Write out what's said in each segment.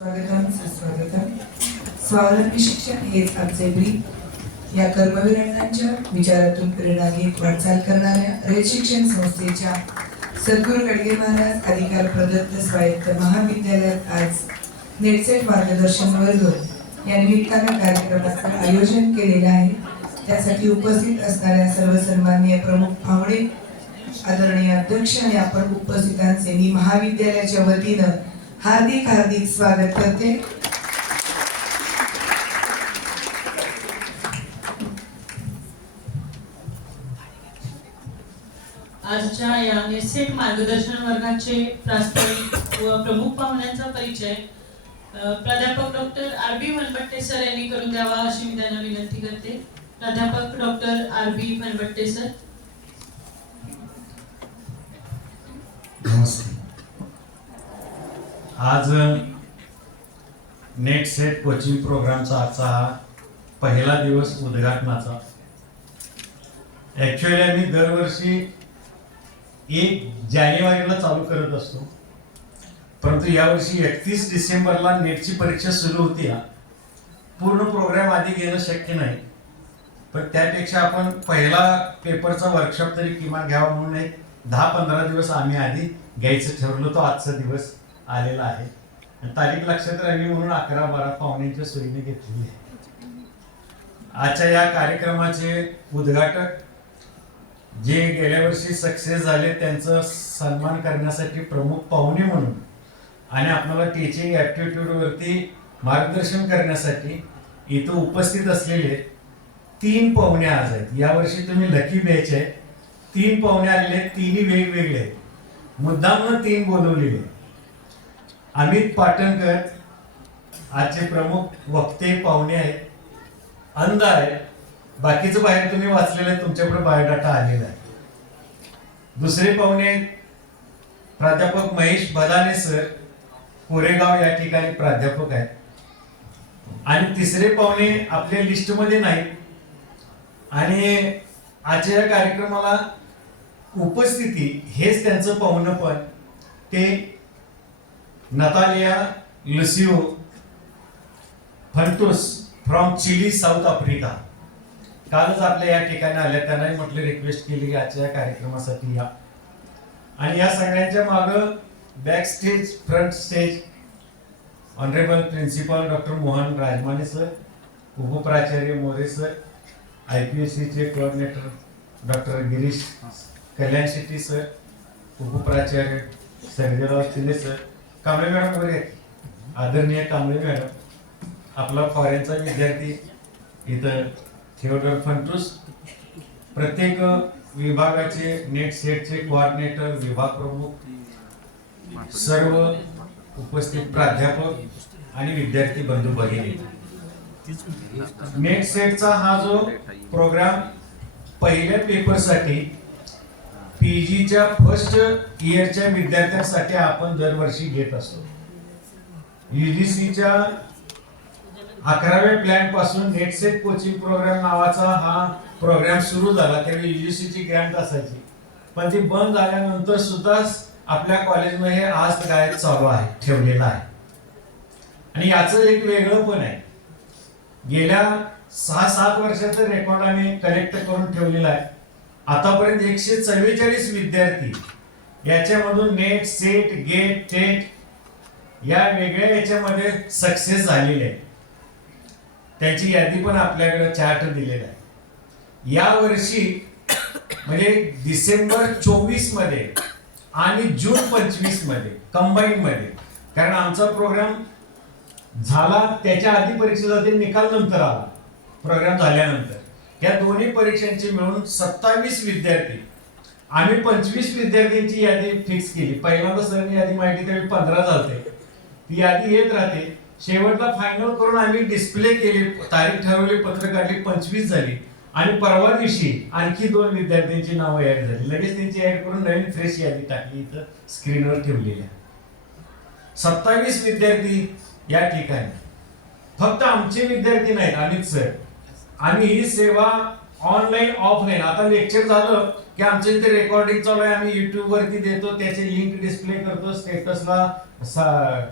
सुस्वागतम. स्वावलंबी शिक्षण हेच आमचे ब्रीफ. या कर्मवीरांच्या विचारातून प्रेरणा घेत वाटचाल करणाऱ्या रयत शिक्षण संस्थेच्या सद्गुरू गडगे महाराज अधिकार प्रदत्त स्वायत्त महाविद्यालयात आज नेटसेट मार्गदर्शन वर्ग या निमित्तानं कार्यक्रमाचं आयोजन केलेलं आहे. त्यासाठी उपस्थित असणाऱ्या सर्व सन्माननीय प्रमुख पाहुणे, आदरणीय अध्यक्ष आणि आपण उपस्थितांचे मी महाविद्यालयाच्या वतीनं हार्दिक हार्दिक स्वागत करते. आजच्या या नेटसेट मार्गदर्शन वर्गाचे प्रास्ताविक व प्रमुख पाहुण्यांचा परिचय प्राध्यापक डॉक्टर आर.बी. फणबट्टे सर यांनी करून द्यावा अशी मी त्यांना विनंती करते. प्राध्यापक डॉक्टर आर.बी. फणबट्टे सर. नमस्ते. आज नेट सेट कोचिंग प्रोग्रामचा आजचा हा पहिला दिवस उद्घाटनाचा. ॲक्च्युअली आम्ही दरवर्षी 1 जानेवारीला चालू करत असतो, परंतु यावर्षी 31 डिसेंबरला नेटची परीक्षा सुरू होती. पूर्ण प्रोग्राम आधी घेणं शक्य नाही, पण त्यापेक्षा आपण पहिला पेपरचा वर्कशॉप तरी किमान घ्यावा म्हणून एक 10-15 दिवस आम्ही आधी घ्यायचं ठरवलं. तो आजचा दिवस आलेला आहे. तारीख लक्षात राहिली म्हणून 11-12 पाहुण्यांच्या सोयीने घेतलेली आहे. आजच्या या कार्यक्रमाचे उद्घाटक जे गेल्या वर्षी सक्सेस झाले त्यांचा सन्मान करण्यासाठी प्रमुख पाहुणे म्हणून आणि आपल्याला टीचिंग ॲप्टिट्यूड वरती मार्गदर्शन करण्यासाठी इथं उपस्थित असलेले 3 पाहुणे आज आहेत. यावर्षी तुम्ही लकी बॅच आहे. 3 पाहुणे आलेले, 3ही वेगवेगळे आहेत. मुद्दाम 3 बोलवलेले. अमित पाटणकर आजचे प्रमुख वक्ते पाहुणे आहेत. अंध आहे. बाकीचं बाहेर तुम्ही वाचलेलं आहे, तुमच्याकडे बायोडाटा आलेला आहे. दुसरे पाहुणे प्राध्यापक महेश बदाने सर, कोरेगाव या ठिकाणी प्राध्यापक आहेत. आणि तिसरे पाहुणे आपल्या लिस्टमध्ये नाहीत आणि आजच्या या कार्यक्रमाला उपस्थिती हेच त्यांचं पाहुणं, पण ते Natalia Lucio Fantos from Chile, South Africa. कालच आपल्या या ठिकाणी आल्या. त्यांनाही म्हटलं, रिक्वेस्ट केली की आजच्या या कार्यक्रमासाठी या. आणि या सगळ्यांच्या मागं back stage, front stage honourable principal doctor Mohan Rajmane sir, उपप्राचार्य मोरे सर, IPSCचे coordinator doctor Girish Kalyan Shetty sir, उपप्राचार्य सर्जेराव चिले सर, कांबळे मॅडम वगैरे, आदरणीय कांबळे मॅडम, आपला फॉरेनचा विद्यार्थी इथं थिओडोर फंटूस, प्रत्येक विभागाचे नेट सेटचे कोऑर्डिनेटर, विभाग प्रमुख, सर्व उपस्थित प्राध्यापक आणि विद्यार्थी बंधू भगिनी. नेट सेटचा हा जो प्रोग्राम पहिल्या पेपरसाठी PGच्या फर्स्ट इयरच्या विद्यार्थ्यांसाठी आपण दरवर्षी घेत असतो. UGCच्या 11व्या प्लॅन पासून नेटसेट कोचिंग प्रोग्राम नावाचा हा प्रोग्राम सुरू झाला. त्यावेळी UGCची ग्रँट असायची, पण ती बंद झाल्यानंतर सुद्धा आपल्या कॉलेजमध्ये आज गायब चालू आहे, ठेवलेला आहे. आणि याचं एक वेगळं पण आहे. गेल्या 6-7 वर्षाचं रेकॉर्ड आम्ही कलेक्ट करून ठेवलेला आहे. आतापर्यंत 144 विद्यार्थी याच्यामधून नेट, सेट, गेट, टेट या वेगळ्या याच्यामध्ये सक्सेस झालेले आहेत. त्याची यादी पण आपल्याकडे चार्ट दिलेला आहे. या वर्षी म्हणजे डिसेंबर 24 मध्ये आणि जून 25 मध्ये कंबाईन मध्ये, कारण आमचा प्रोग्राम झाला त्याच्या आधी परीक्षा झाली, निकाल नंतर आला. प्रोग्राम झाल्यानंतर या दोन्ही परीक्षांची मिळून 27 विद्यार्थी, आम्ही 25 विद्यार्थ्यांची यादी फिक्स केली. पहिल्यांदा सरांनी यादी माहिती त्यावेळी 15 झालते. ती यादी येत राहते. शेवटला फायनल करून आम्ही डिस्प्ले केली, तारीख ठरवली, पत्र काढली, 25 झाली. आणि परवा दिवशी आणखी 2 विद्यार्थ्यांची नावं ऍड झाली. लगेच त्यांची ऍड करून नवीन फ्रेश यादी टाकली, इथं स्क्रीनवर ठेवलेली आहे. 27 विद्यार्थी या ठिकाणी. फक्त आमचे विद्यार्थी नाहीत, अमित सर, आम्ही ही सेवा ऑनलाईन ऑफलाईन, आता लेक्चर झालं की आमच्या इथे रेकॉर्डिंग चालू आहे, आम्ही युट्यूब वरती देतो, त्याचे लिंक डिस्प्ले करतो, स्टेटसला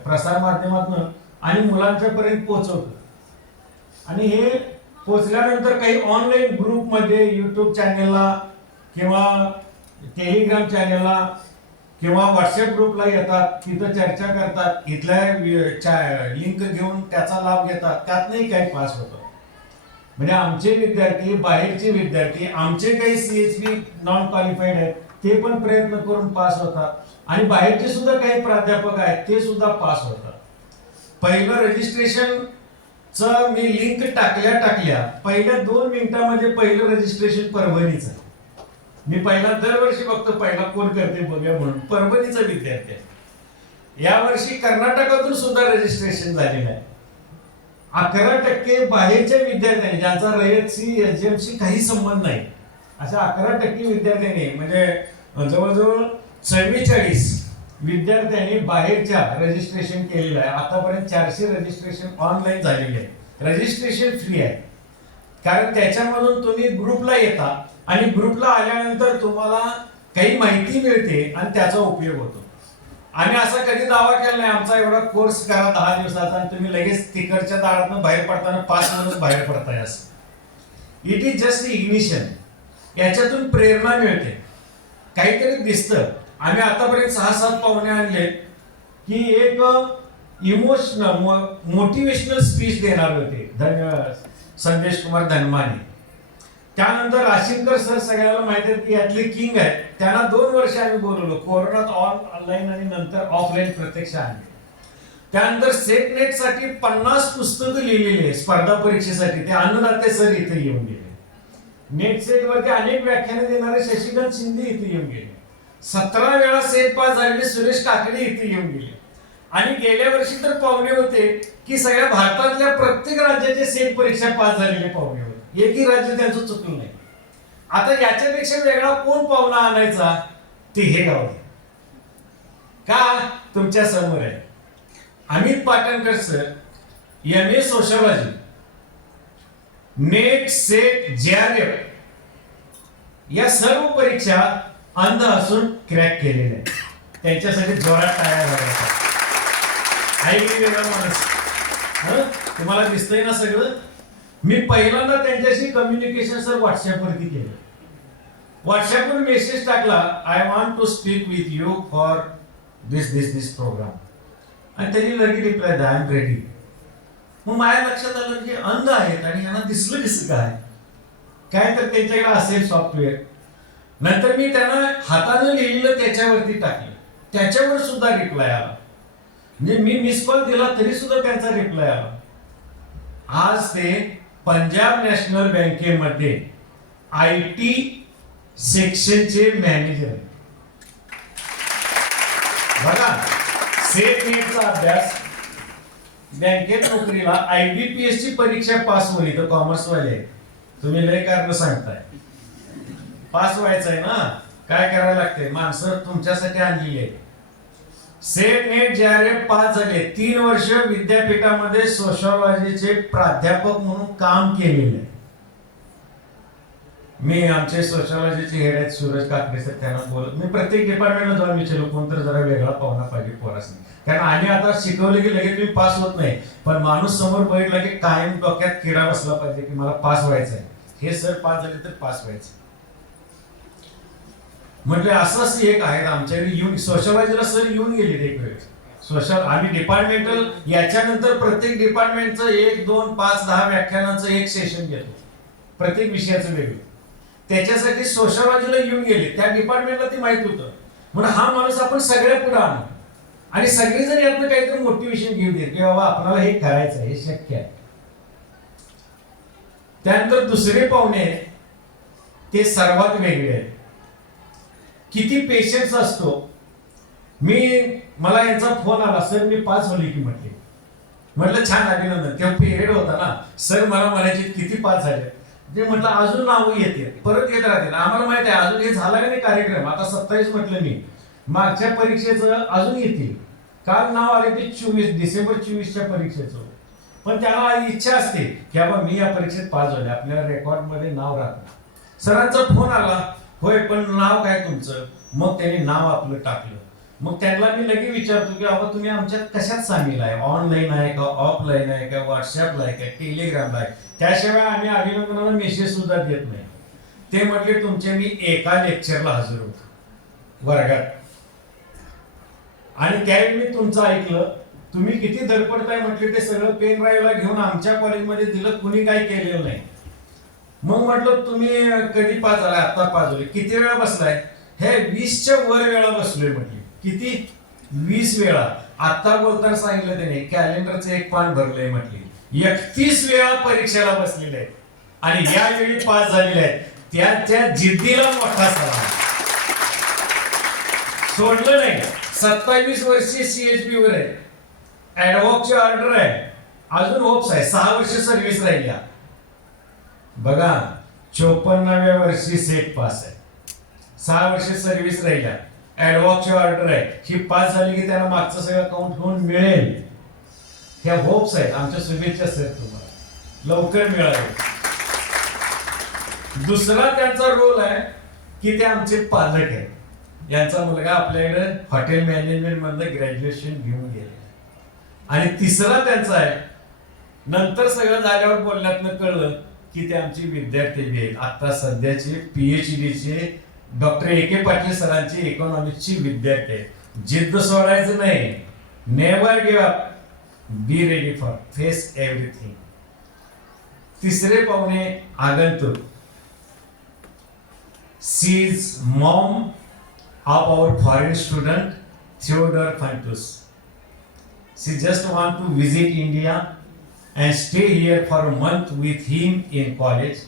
प्रसार माध्यमातून आणि मुलांच्यापर्यंत पोहोचवतं. आणि हे पोचल्यानंतर काही ऑनलाईन ग्रुपमध्ये युट्यूब चॅनेलला किंवा टेलिग्राम चॅनेलला किंवा व्हॉट्सअप ग्रुपला येतात, तिथं चर्चा करतात, इथल्या लिंक घेऊन त्याचा लाभ घेतात, त्यातनंही काही पास होतं. म्हणजे आमचे विद्यार्थी, बाहेरचे विद्यार्थी, आमचे काही CHP नॉन क्वालिफाईड आहेत ते पण प्रयत्न करून पास होतात आणि बाहेरचे सुद्धा काही प्राध्यापक आहेत ते सुद्धा पास होतात. पहिलं रजिस्ट्रेशनचं मी लिंक टाकल्या पहिल्या 2 मिनिटांमध्ये पहिलं रजिस्ट्रेशन परभणीचं. मी पहिला दरवर्षी बघतो पहिला कोण करते बघूया म्हणून, परभणीचा विद्यार्थी आहे. यावर्षी कर्नाटकातून सुद्धा रजिस्ट्रेशन झालेलं आहे. 11% बाहेरच्या विद्यार्थ्यांनी, ज्यांचा रयतशी SGMशी काही संबंध नाही, अशा 11% विद्यार्थ्यांनी म्हणजे जवळजवळ 44 विद्यार्थ्यांनी बाहेरच्या रजिस्ट्रेशन केलेलं आहे. आतापर्यंत 400 रजिस्ट्रेशन ऑनलाईन झालेले आहे. रजिस्ट्रेशन फ्री आहे, कारण त्याच्यामधून तुम्ही ग्रुपला येता आणि ग्रुपला आल्यानंतर तुम्हाला काही माहिती मिळते आणि त्याचा उपयोग होतो. आम्ही असा कधी दावा केला नाही आमचा एवढा कोर्स करा 10 दिवसाचा आणि तुम्ही लगेच तिकडच्या दारातून बाहेर पडताना 5 म्हणून बाहेर पडताय असं. It is just ignition. याच्यातून प्रेरणा मिळते, काहीतरी दिसतं. आम्ही आतापर्यंत 6-7 पाहुणे आणले की एक इमोशनल मोटिवेशनल स्पीच देणार होते संदेश कुमार धनमाने. त्यानंतर राशीनकर सर सगळ्याला माहिती आहे की यातले किंग आहेत. त्यांना 2 वर्ष आम्ही बोलवलो, कोरोनात ऑनलाईन आणि नंतर ऑफलाईन प्रत्यक्ष आणले. त्यानंतर सेटनेट साठी 50 पुस्तकं लिहिलेली आहे स्पर्धा परीक्षेसाठी, ते अन्नदाते सर इथे येऊन गेले. नेट सेट वरती अनेक व्याख्याने देणारे शशिकांत शिंदे इथे येऊन गेले. 17 वेळा सेट पास झालेले सुरेश काकडे इथे येऊन गेले. आणि गेल्या वर्षी तर पाहुणे होते की सगळ्या भारतातल्या प्रत्येक राज्याचे सेट परीक्षा पास झालेले पाहुणे होते. एकही राज्य त्यांचं चुकलं नाही. आता याच्यापेक्षा वेगळा कोण पाहुणा आणायचा ते हे गाव का तुमच्या समोर आहे. Amit Patankar sir MA sociology, net set JRF या सर्व परीक्षा अंध असून क्रॅक केलेल्या आहेत. त्यांच्यासाठी जोरात टाळ्या वाजवा. ऐकली वेगळा माणूस. तुम्हाला दिसतंय ना सगळं. मी पहिल्यांदा त्यांच्याशी कम्युनिकेशन सर व्हॉट्सअपवरती केलं. व्हॉट्सअपवर मेसेज टाकला, I want to speak with you for this program. आणि त्यांनी लगेच रिप्लाय द्या, आय एम रेडी. मग माझ्या लक्षात आलं की अंध आहेत आणि यांना दिसलं कसं काय तर त्यांच्याकडे असेल सॉफ्टवेअर. नंतर मी त्यांना हाताने लिहिलेलं त्याच्यावरती टाकलं, त्याच्यावर सुद्धा रिप्लाय आला. म्हणजे मी मिस कॉल दिला तरी सुद्धा त्यांचा रिप्लाय आला. आज ते पंजाब नॅशनल बँकेमध्ये IT सेक्शनचे मॅनेजर आहेत. बघा, सेट नेटचा अभ्यास, बँकेत नोकरीला, IBPS ची परीक्षा पास होईल तर कॉमर्स वाले तुम्ही लय कारण सांगताय. पास व्हायचं आहे ना, काय करायला लागते, माणसं तुमच्यासाठी आणलेली आहे. सेट नेट JRF पास झाले. 3 वर्ष विद्यापीठामध्ये सोशॉलॉजीचे प्राध्यापक म्हणून काम केलेले. मी आमचे सोशॉलॉजीचे हेड आहेत सूरज काकडे सर, त्यांना बोलत मी प्रत्येक डिपार्टमेंटला जाऊन विचारलो कोणतरी जरा वेगळा पाहुणा पाहिजे पोरासनी. कारण आम्ही आता शिकवले की लगेच मी पास होत नाही, पण माणूस समोर बघितला की कायम डोक्यात किडा बसला पाहिजे की मला पास व्हायचं आहे. हे सर पास झाले तर पास व्हायचं. म्हणजे असंच एक आहे आमच्याकडे येऊन सोशलॉजीला सर येऊन गेले एक वेळेस. सोशल आम्ही डिपार्टमेंटल याच्यानंतर प्रत्येक डिपार्टमेंटचं 1, 2, 5, 10 व्याख्यानांचं एक सेशन घेतो, प्रत्येक विषयाचं वेगळं. त्याच्यासाठी सोशलॉजीला येऊन गेले, त्या डिपार्टमेंटला ते माहित होतं. म्हणून हा माणूस आपण सगळ्या पुढे आणू आणि सगळेजण यातनं काहीतरी मोटिवेशन घेऊ देत की बाबा आपल्याला हे करायचं आहे, हे शक्य आहे. त्यानंतर दुसरे पाहुणे ते सर्वात वेगळे आहेत. किती पेशन्स असतो. मला यांचा फोन आला, सर मी पास होली की म्हटलं छान अभिनंदन. तेव्हा पिरियड होता ना, सर मला म्हणायचे किती पास झाले. ते म्हटलं अजून नावं येते, परत येत राहते. आम्हाला माहिती आहे अजून हे झाला का नाही कार्यक्रम. आता 27 म्हटलं मी, मागच्या परीक्षेचं अजून येतील. काल नाव आले ते 24 डिसेंबर 24च्या परीक्षेचं. पण त्याला इच्छा असते की बाबा मी या परीक्षेत पास झाले, आपल्या रेकॉर्ड मध्ये नाव राहतं. सरांचा फोन आला, होय पण नाव काय तुमचं. मग त्यांनी नाव आपलं टाकलं. मग त्यांना मी लगेच विचारतो की बाबा तुम्ही आमच्यात कशात सामील आहे, ऑनलाईन आहे का, ऑफलाईन आहे का, व्हॉट्सअपला आहे का, टेलिग्रामला आहे. त्याशिवाय आम्ही अभिनंदनाला मेसेज सुद्धा देत नाही. ते म्हटले तुमचे मी एका लेक्चरला हजर होतो वर्गात. आणि त्यावेळी मी तुमचं ऐकलं, तुम्ही किती धडपडताय म्हटले. ते सगळं पेन ड्राईव्हला घेऊन आमच्या कॉलेजमध्ये दिलं, कुणी काही केलेलं नाही. मग म्हटलं तुम्ही कधी पास झालाय? आता पास झाले. किती वेळा बसलाय? हे 20च्या वर वेळा बसलोय म्हटले. किती? 20 वेळा. आता बोलताना सांगितलं त्याने कॅलेंडरचं एक पान भरलंय म्हटले. 31 वेळा परीक्षेला बसलेले आहेत आणि यावेळी पास झालेले आहेत. त्या जिद्दीला मोठा सलाम. सोडलं नाही. 27 वर्षे CHP वर आहे. ऍडव्हॉकची ऑर्डर आहे. अजून होप्स आहे. 6 वर्ष सर्व्हिस राहिल्या. बघा 54व्या वर्षी सेट पास आहे. 6 वर्ष सर्व्हिस राहिल्या. ऍडव्हॉकची ऑर्डर आहे. ही पास झाली की त्याला मागचं सगळं अकाउंट होऊन मिळेल. ह्या होप्स आहेत. आमच्या शुभेच्छा सर तुम्हाला लवकर मिळाले. दुसरा त्यांचा रोल आहे की ते आमचे पालक आहेत. यांचा मुलगा आपल्याकडे हॉटेल मॅनेजमेंट मधलं ग्रॅज्युएशन घेऊन गेले. आणि तिसरा त्यांचा आहे, नंतर सगळं झाल्यावर बोलण्यातनं कळलं की ते आमचे विद्यार्थी आहेत. आता सध्याचे PhD चे डॉक्टर AK पाटील सरांचे इकॉनॉमिक्सचे विद्यार्थी आहेत. जिद्द सोडायचं नाही. Never give up. Be ready for face everything. तिसरे पाहुणे आगंतुक. She is mom of our foreign student Theodore Fantus. She just want to visit India and stay here for a month with him in college.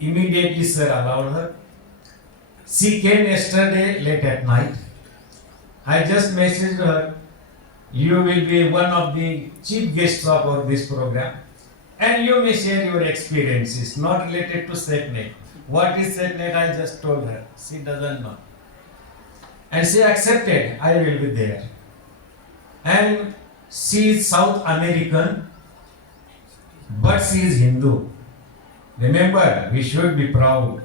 Immediately sir allowed her. She came yesterday late at night. I just messaged her, you will be one of the chief guests of this program and you may share your experiences not related to SETNET. What is SETNET? I just told her. She doesn't know. And she accepted. I will be there. And she is South American, but she is Hindu. Remember, we should be proud.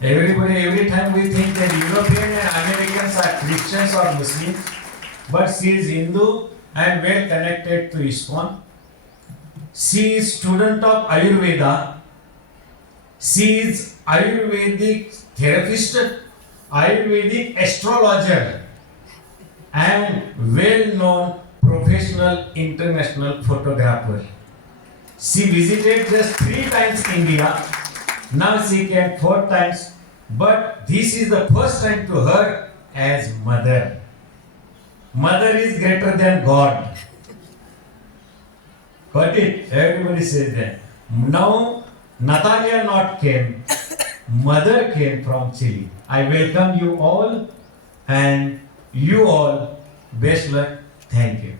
Everybody, every time we think that European and Americans are Christians or Muslims, but she is Hindu and well connected to ISKCON. She is student of Ayurveda. She is Ayurvedic therapist, Ayurvedic astrologer, and well-known professional international photographer. She visited just 3 times India. Now she came 4 times, but this is the first time to her as mother. Mother is greater than God. Got it? Everybody says that. Now Natalia not came. Mother came from Chile. I welcome you all and you all. Best luck. Thank you.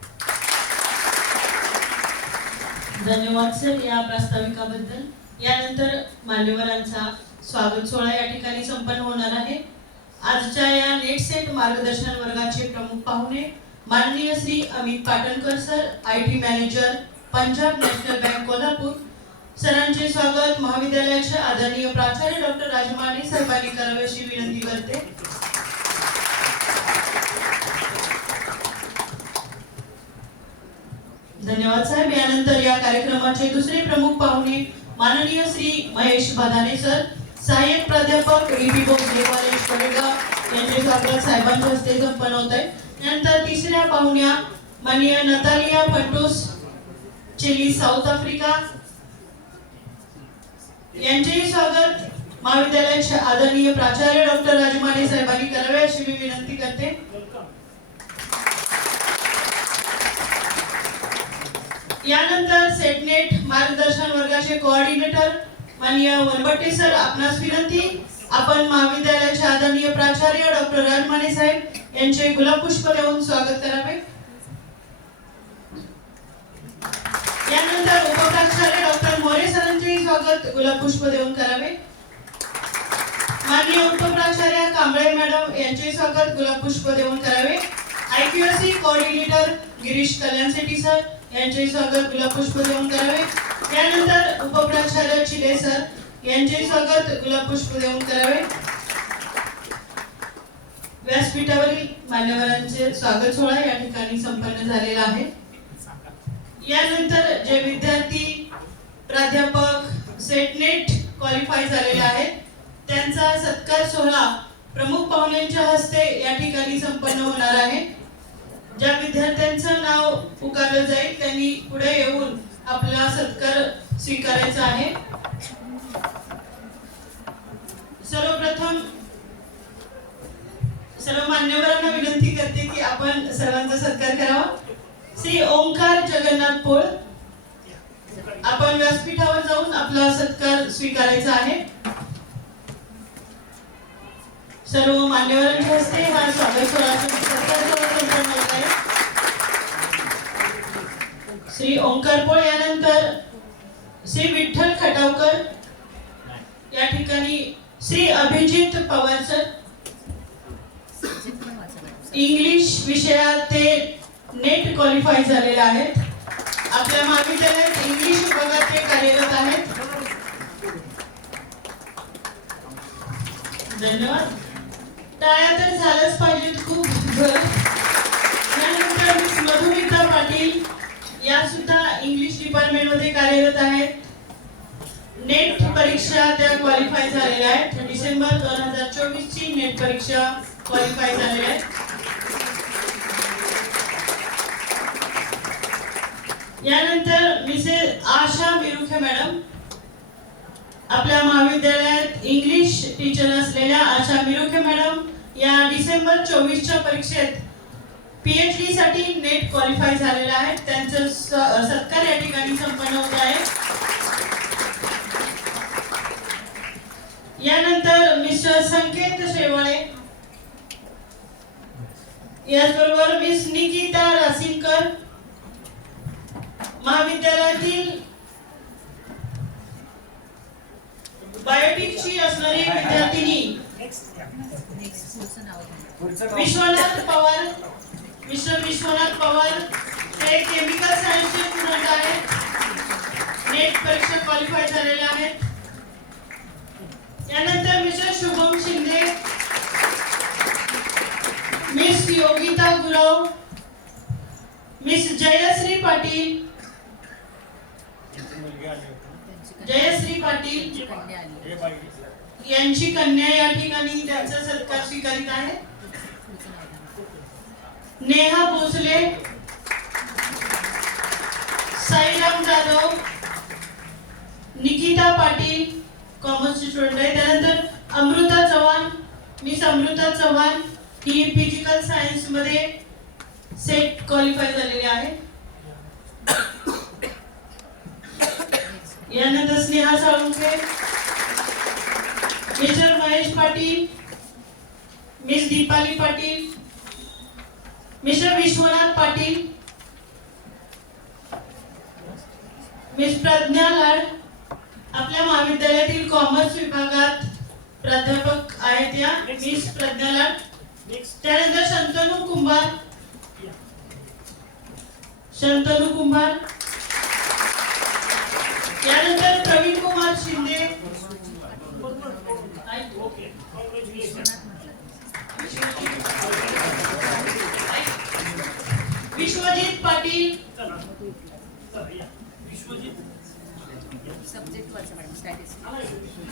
धन्यवाद sir या प्रास्ताविकाबद्दल. यानंतर मान्यवरांचा स्वागत सोहळा या ठिकाणी संपन्न होणार आहे. आजच्या या नेट सेट मार्गदर्शन वर्गाचे प्रमुख पाहुणे माननीय Shri Amit Patankar sir, IT manager, Punjab national bank Kolhapur. सरांचे स्वागत महाविद्यालयाचे आदरणीय प्राचार्य डॉक्टर राजमाने साहेबांनी करावे अशी विनंती करते. धन्यवाद साहेब. यानंतर या कार्यक्रमाचे दुसरे प्रमुख पाहुणे माननीय श्री महेश बदाने सर, सहाय्यक प्राध्यापक DP भोसले कॉलेज कोरेगाव यांचे स्वागत साहेबांच्या हस्ते संपन्न होत आहे. नंतर तिसऱ्या पाहुण्या माननीय नतालिया फंटूस, चिली, साऊथ आफ्रिका यांचेही स्वागत महाविद्यालयाचे आदरणीय प्राचार्य डॉक्टर राजमाने साहेबांनी करावे अशी मी विनंती करते. यानंतर सेटनेट मार्गदर्शन वर्गाचे कोऑर्डिनेटर माननीय वनबट्टे सर, आपणास विनंती, आपण महाविद्यालयाचे आदरणीय प्राचार्य डॉक्टर राजमाने साहेब यांचे गुलाबपुष्प देऊन स्वागत करावे. यानंतर उपप्राचार्य डॉक्टर मोरे सरांचे स्वागत गुलाबपुष्प देऊन करावे. माननीय उपप्राचार्य कांबळे मॅडम यांचे स्वागत गुलाबपुष्प देऊन करावे. IQAC coordinator Girish Kalyan Shetty sir यांचे स्वागत गुलाबपुष्प देऊन करावे. यानंतर उपप्राचार्य चिले सर यांचे स्वागत गुलाबपुष्प देऊन करावे. व्यासपीठावरील मान्यवरांचे स्वागत सोहळा या ठिकाणी संपन्न झालेला आहे. यानंतर जे विद्यार्थी प्राध्यापक सेटनेट क्वालिफाय झालेले आहेत त्यांचा सत्कार सोहळा प्रमुख पाहुण्यांच्या हस्ते या ठिकाणी संपन्न होणार आहे. ज्या विद्यार्थ्यांचं नाव पुकारलं जाईल त्यांनी पुढे येऊन आपला सत्कार स्वीकारायचा आहे. सर्वप्रथम सर्व मान्यवरांना विनंती करते की आपण सर्वांचा सत्कार करावा. श्री ओंकार जगन्नाथ पोळ, आपण व्यासपीठावर जाऊन आपला सत्कार स्वीकारायचा आहे. सर्व मान्यवरांच्या हस्ते हा स्वागत सोहळा सत्कार सोहळा संपन्न होत आहे. श्री ओंकार पोळ यानंतर श्री विठ्ठल खटावकर, या ठिकाणी श्री अभिजित पवार सर, इंग्लिश विषयात ते नेट क्वालिफाय झालेले आहेत. आपल्या महाविद्यालयात इंग्लिश विभागात ते कार्यरत आहेत. धन्यवाद. टाळ्या तर झालंच पाहिजेत खूप. यानंतर मिस मधुमिता पाटील या सुद्धा इंग्लिश डिपार्टमेंट मध्ये कार्यरत आहेत. नेट परीक्षा त्या क्वालिफाय झालेल्या आहेत. डिसेंबर 2024 ची नेट परीक्षा क्वालिफाय झालेल्या आहेत. यानंतर मिसेस आशा मिरुखे मॅडम, आपल्या महाविद्यालयात इंग्लिश टीचर असलेल्या आशा मिरुखे मॅडम या डिसेंबर 24 च्या परीक्षेत PhD साठी नेट क्वालिफाय झालेला आहे. त्यांचं सत्कार या ठिकाणी संपन्न होत आहे. यानंतर मिस्टर संकेत शेवाळे, याचबरोबर मिस निकिता रासिनकर, महाविद्यालयातील बायोटिकची असणारी विद्यार्थिनी विश्वनाथ पवार, मिस्टर विश्वनाथ पवार, ते केमिकल सायन्सचे स्टुडंट आहेत. नेट परीक्षा क्वालिफाय झालेले आहेत. यानंतर mister Shubham Shinde, miss Yogita Gurav, miss Jayashree Patil, Jayashree Patil यांची कन्या या ठिकाणी त्यांचा सत्कार स्वीकारित आहे. नेहा भोसले, साईराम जाधव, निकिता पाटील कॉमर्स स्टुडंट आहे. त्यानंतर अमृता चव्हाण, मिस अमृता चव्हाण ही फिजिकल सायन्स मध्ये सेट क्वालिफाय झालेली आहे. यानंतर Sneha Salunkhe, mister Mahesh Patil, miss Deepali Patil, mister Vishwanath Patil, miss Pragya लाड, आपल्या महाविद्यालयातील कॉमर्स विभागात प्राध्यापक आहेत या मिस प्रज्ञा लाड. त्यानंतर शंतनू कुंभार, शंतनू कुंभार. यानंतर प्रवीण कुमार शिंदे, विश्वजित पाटील,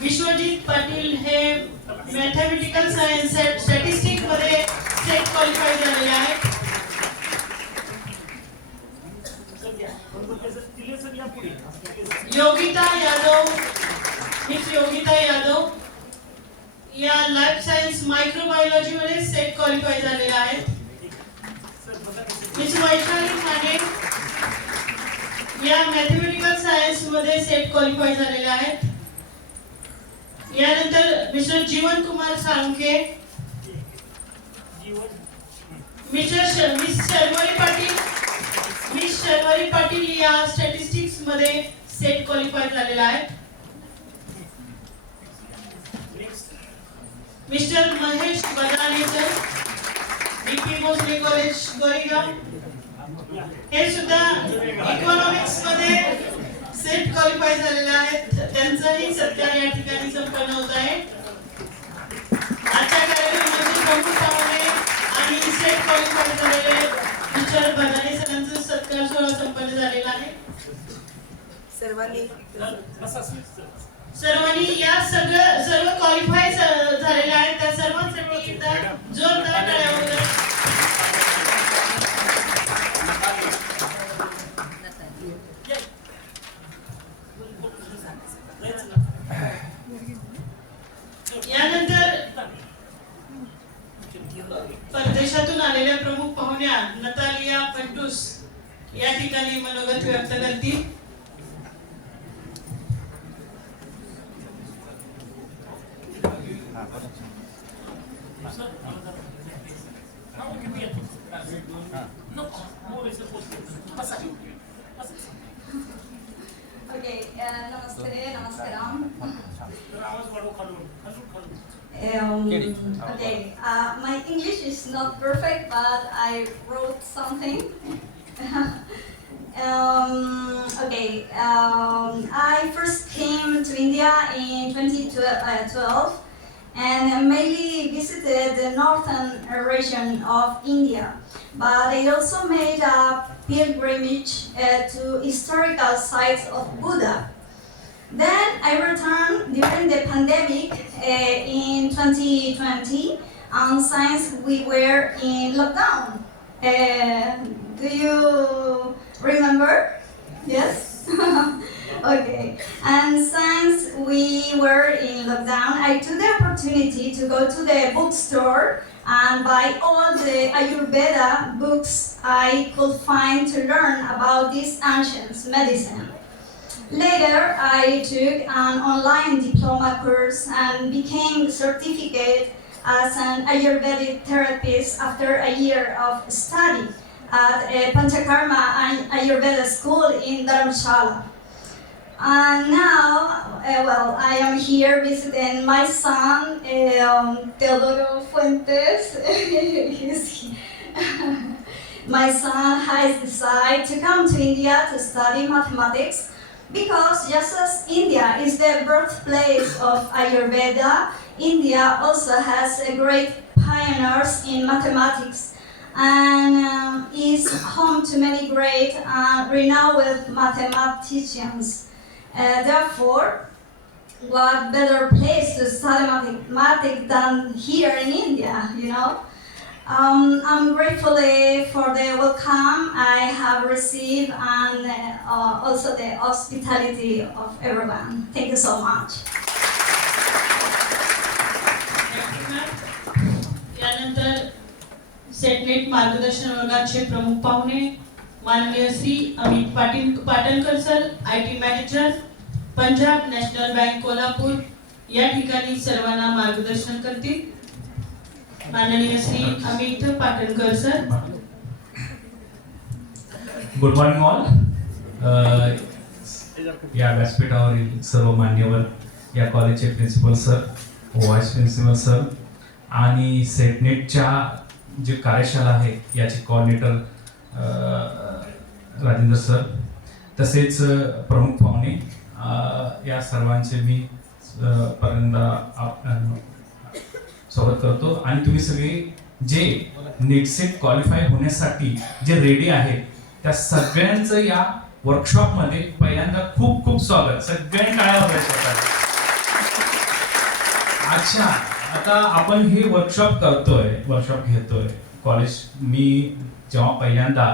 विश्वजित पाटील हे मॅथमॅटिकल सायन्स स्टॅटिस्टिक्स मध्ये सेट क्वालिफाय झालेले आहेत. योगिता यादव, मिस योगिता यादव या लाईफ सायन्स मायक्रोबायोलॉजी मध्ये सेट क्वालिफाय झालेल्या आहेत. मिस वैशाली माने या मॅथमॅटिकल सायन्स मध्ये सेट क्वालिफाय झालेल्या आहेत. यानंतर mister Jeevan Kumar Salunkhe, miss Sharvari Patil, miss Sharvari Patil या स्टॅटिस्टिक्स मध्ये सेट क्वालिफाय झालेला आहे. Mister Mahesh Badanekar, DP Bhosale college Goregaon, हे सुद्धा इकॉनॉमिक्स मध्ये सेट क्वालिफाय झालेले आहेत. त्यांचाही सत्कार या ठिकाणी संपन्न होत आहे. आजच्या कार्यक्रमाचे प्रमुख पाहुणे सर्वांनी सर्व क्वालिफाय झालेले आहेत त्या सर्वांसाठी एकदा जोरदार टाळ्या वगैरे. यानंतर परदेशातून आलेल्या प्रमुख पाहुण्या नतालिया पंटूस या ठिकाणी मनोगत व्यक्त करतील. Okay, namaste, namaskaram. Okay, my English is not perfect, but I wrote something. I first came to India in 2012 and mainly visited the northern region of India. But I also made a pilgrimage to historical sites of Buddha. Then I returned during the pandemic in 2020, and since we were in lockdown. Do you remember? Yes? Okay. And since we were in lockdown, I took the opportunity to go to the bookstore and buy all the Ayurveda books I could find to learn about this ancient medicine. Later, I took an online diploma course and became certificated as an Ayurvedic therapist after a year of study at a Panchakarma Ayurveda school in Dharamshala. And now, I am here visiting my son, Teodoro Fuentes. My son has decided to come to India to study mathematics because just as India is the birthplace of Ayurveda, India also has a great pioneers in mathematics and is home to many great and renowned mathematicians. Therefore, what better place to study mathematics than here in India, you know? I'm grateful for the welcome I have received and also the hospitality of everyone. Thank you so much. यानंतर SET NET मार्गदर्शन वर्गाचे प्रमुख पाहुणे माननीय Shri Amit Patankar sir, IT manager, Punjab national bank Kolhapur या ठिकाणी सर्वांना मार्गदर्शन करतील. माननीय Shri Amit Patankar sir. Good morning all. या व्यासपीठावरील सर्व मान्यवर, या कॉलेजचे principal sir, vice principal sir आणि सेटनेटच्या जे कार्यशाळा आहे याचे कोऑर्डिनेटर राजेंद्र सर, तसेच प्रमुख पाहुणे, या सर्वांचे मी स्वागत करतो. आणि तुम्ही सगळे जे नेटसेट क्वालिफाय होण्यासाठी जे रेडी आहेत त्या सगळ्यांचं या वर्कशॉपमध्ये पहिल्यांदा खूप खूप स्वागत. सगळ्यांनी टाळ्या वाजवायच्या. अच्छा, आता आपण हे वर्कशॉप घेतोय कॉलेज. मी जेव्हा पहिल्यांदा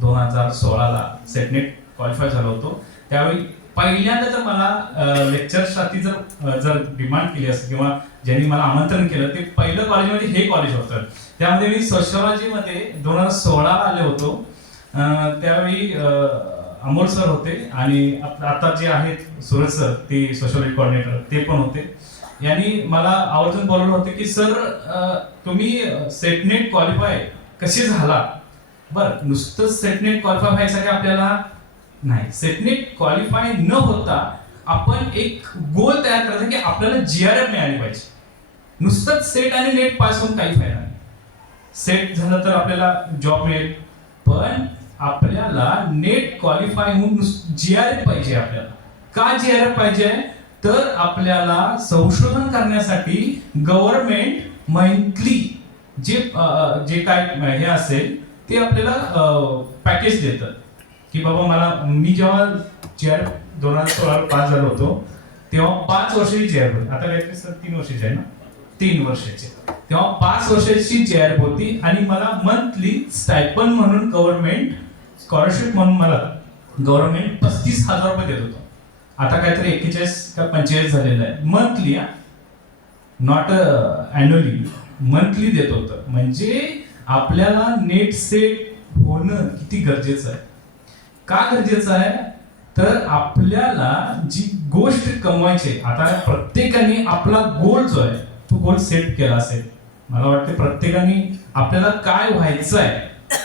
2016ला सेटनेट क्वालिफाय झालो होतो त्यावेळी पहिल्यांदा जर मला लेक्चरसाठी जर डिमांड केली असेल किंवा ज्यांनी मला आमंत्रण केलं ते पहिलं कॉलेजमध्ये हे कॉलेज होतं. त्यामध्ये मी सोशिओलॉजीमध्ये 2016 आले होतो. त्यावेळी अमोल सर होते आणि आता जे आहेत सूरज सर, ते सोशिओलॉजी कोऑर्डिनेटर, ते पण होते. यांनी मला आवर्जून बोलवलं होते की सर तुम्ही सेटनेट क्वालिफाय कसे झाला. बरं, नुसतं सेटनेट क्वालिफाय व्हायसाठी आपल्याला नाही, सेटनेट क्वालिफाय न होता आपण एक गोल तयार करायचा की आपल्याला GRF मिळाली पाहिजे. नुसतंच सेट आणि नेट पास होऊन काही फायदा नाही. सेट झालं तर आपल्याला जॉब मिळेल, पण आपल्याला नेट क्वालिफाय होऊन GRF पाहिजे. आपल्याला का GRF पाहिजे तर आपल्याला संशोधन करण्यासाठी गव्हर्नमेंट मंथली जे काय हे असेल ते आपल्याला पॅकेज देतं की बाबा मी जेव्हा चेअर 2016 पास झालो होतो तेव्हा 5 वर्षाची चेअर होती. आता काहीतरी सर 3 वर्षाची आहे ना, 3 वर्षाची. तेव्हा 5 वर्षाची चेअर होती आणि मला मंथली स्टायपन म्हणून गव्हर्नमेंट स्कॉलरशिप म्हणून मला गव्हर्नमेंट 35,000 रुपये देत होतं. आता काहीतरी 41 का 45 झालेलं आहे मंथली, नॉट अॅन्युअली, मंथली देत होतं. म्हणजे आपल्याला नेट सेट होणं किती गरजेचं आहे. का गरजेचं आहे तर आपल्याला जी गोष्ट कमवायची, आता प्रत्येकाने आपला गोल जो आहे तो गोल सेट केला असेल. मला वाटतं प्रत्येकाने आपल्याला काय व्हायचं आहे,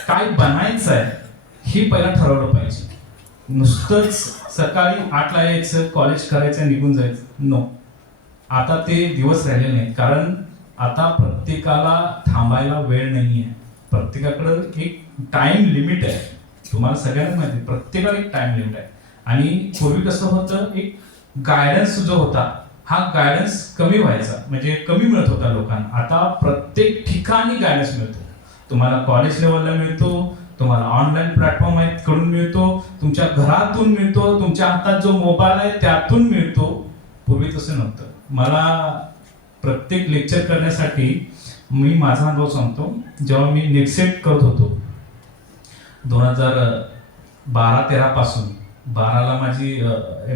काय बनायचं आहे हे पहिला ठरवलं पाहिजे. नुसतंच सकाळी 8ला यायचं, कॉलेज करायचं, निघून जायचं, नो. आता ते दिवस राहिले नाहीत. कारण आता प्रत्येकाला थांबायला वेळ नाही आहे. प्रत्येकाकडं एक टाइम लिमिट आहे. तुम्हाला सगळ्यांना माहिती आहे, प्रत्येकाला एक टाइम लिमिट आहे. आणि पूर्वी कसं होतं, एक गायडन्स जो होता हा गायडन्स कमी व्हायचा, म्हणजे कमी मिळत होता लोकांना. आता प्रत्येक ठिकाणी गायडन्स मिळतो. तुम्हाला कॉलेज लेवलला मिळतो, तुम्हाला ऑनलाईन प्लॅटफॉर्म आहेत कडून मिळतो, तुमच्या घरातून मिळतो, तुमच्या हातात जो मोबाईल आहे त्यातून मिळतो. पूर्वी तसं नव्हतं. मला प्रत्येक लेक्चर करण्यासाठी मी माझा अनुभव सांगतो. जेव्हा मी नेटसेट करत होतो 2012-13 पासून, 12ला माझी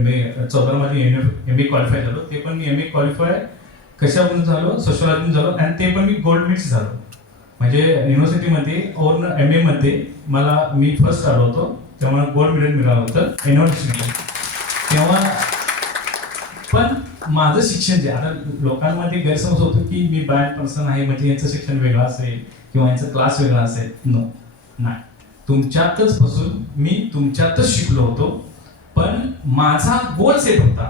MA, 14ला माझी MA क्वालिफाय झालो. ते पण मी MA क्वालिफाय कशामधून झालो, सोशलॉजीतून झालो. आणि ते पण मी गोल्ड मेडल झालो. म्हणजे युनिव्हर्सिटीमध्ये MA मध्ये मी फर्स्ट आलो होतो, तेव्हा गोल्ड मेडल मिळालं होतं युनिव्हर्सिटीमध्ये. तेव्हा पण माझं शिक्षण जे, आता लोकांमध्ये गैरसमज होतो की मी ब्लाइंड पर्सन आहे म्हणजे यांचं शिक्षण वेगळं असेल किंवा यांचा क्लास वेगळा असेल. नो, नाही. तुमच्यातच बसून मी तुमच्यातच शिकलो होतो. पण माझा गोल सेट होता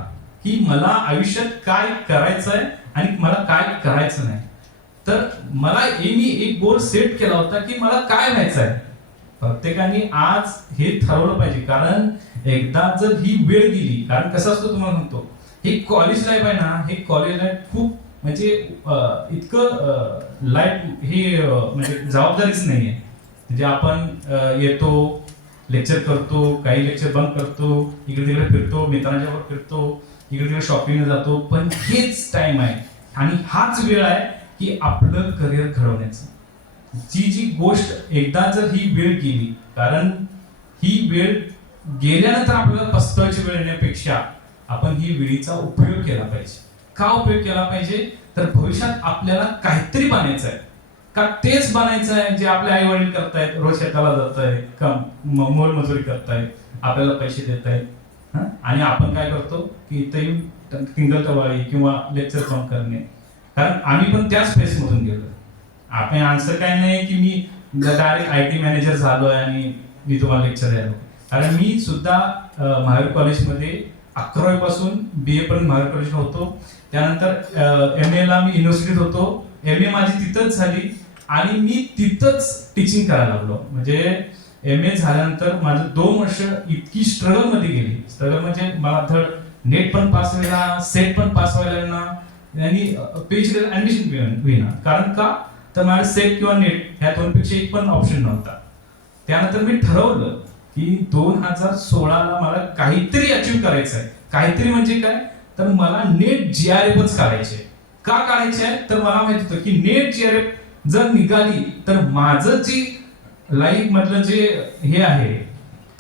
की मला आयुष्यात काय करायचं आहे आणि मला काय करायचं नाही. तर मी एक गोल सेट केला होता की मला काय व्हायचं आहे. प्रत्येकाने आज हे ठरवलं पाहिजे. कारण एकदा जर ही वेळ गेली, कारण कसं असतं तुम्हाला म्हणतो, हे कॉलेज लाईफ आहे ना, हे कॉलेज लाईफ खूप म्हणजे इतकं लाईफ हे म्हणजे जबाबदारीच नाही आहे. म्हणजे आपण येतो, लेक्चर करतो, काही लेक्चर बंक करतो, इकडे तिकडे फिरतो, मित्रांच्या बरोबर फिरतो, इकडे तिकडे शॉपिंगला जातो. पण हेच टाइम आहे आणि हाच वेळ आहे की आपलं करिअर घडवण्याचं. जी गोष्ट एकदा जर ही वेळ गेली, कारण ही वेळ गेल्यानंतर आपल्याला पस्तावायची वेळ येण्यापेक्षा आपण ही वेळीचा उपयोग केला पाहिजे. का उपयोग केला पाहिजे तर भविष्यात आपल्याला काहीतरी बनायचं आहे. का तेच बनायचं आहे जे आपले आई वडील करतायत, रोज शेताला जात आहेत, का मोलमजुरी करतायत, आपल्याला पैसे देत आहेत. आणि आपण काय करतो की इथं येऊन टिंगल टवाळी किंवा लेक्चर बंक करणे. कारण आम्ही पण त्याच फेसमधून गेलो. आपण आन्सर काय नाही की मी डायरेक्ट IT मॅनेजर झालोय आणि मी तुम्हाला लेक्चर द्यायला. कारण मी सुद्धा महावीर कॉलेजमध्ये 11वी पासून BA पर्यंत महावीर कॉलेजला होतो. त्यानंतर MA ला मी युनिव्हर्सिटीत होतो. MA माझी तिथंच झाली आणि मी तिथंच टीचिंग करायला लागलो. म्हणजे MA झाल्यानंतर माझं 2 वर्ष इतकी स्ट्रगल मध्ये गेली. स्ट्रगल म्हणजे मला धड नेट पण पास व्हायला, सेट पण पास व्हायला ना, आणि PhD ऍडमिशन होईना. कारण का तर माझं सेट किंवा नेट ह्या दोनपेक्षा एक पण ऑप्शन नव्हता. त्यानंतर मी ठरवलं की 2016ला मला काहीतरी अचीव करायचं आहे. काहीतरी म्हणजे काय तर मला नेट GRFच काढायचे. का काढायचे आहे तर मला माहित होतं की नेट GRF जर निघाली तर माझं जी लाईफ मधलं जे हे आहे,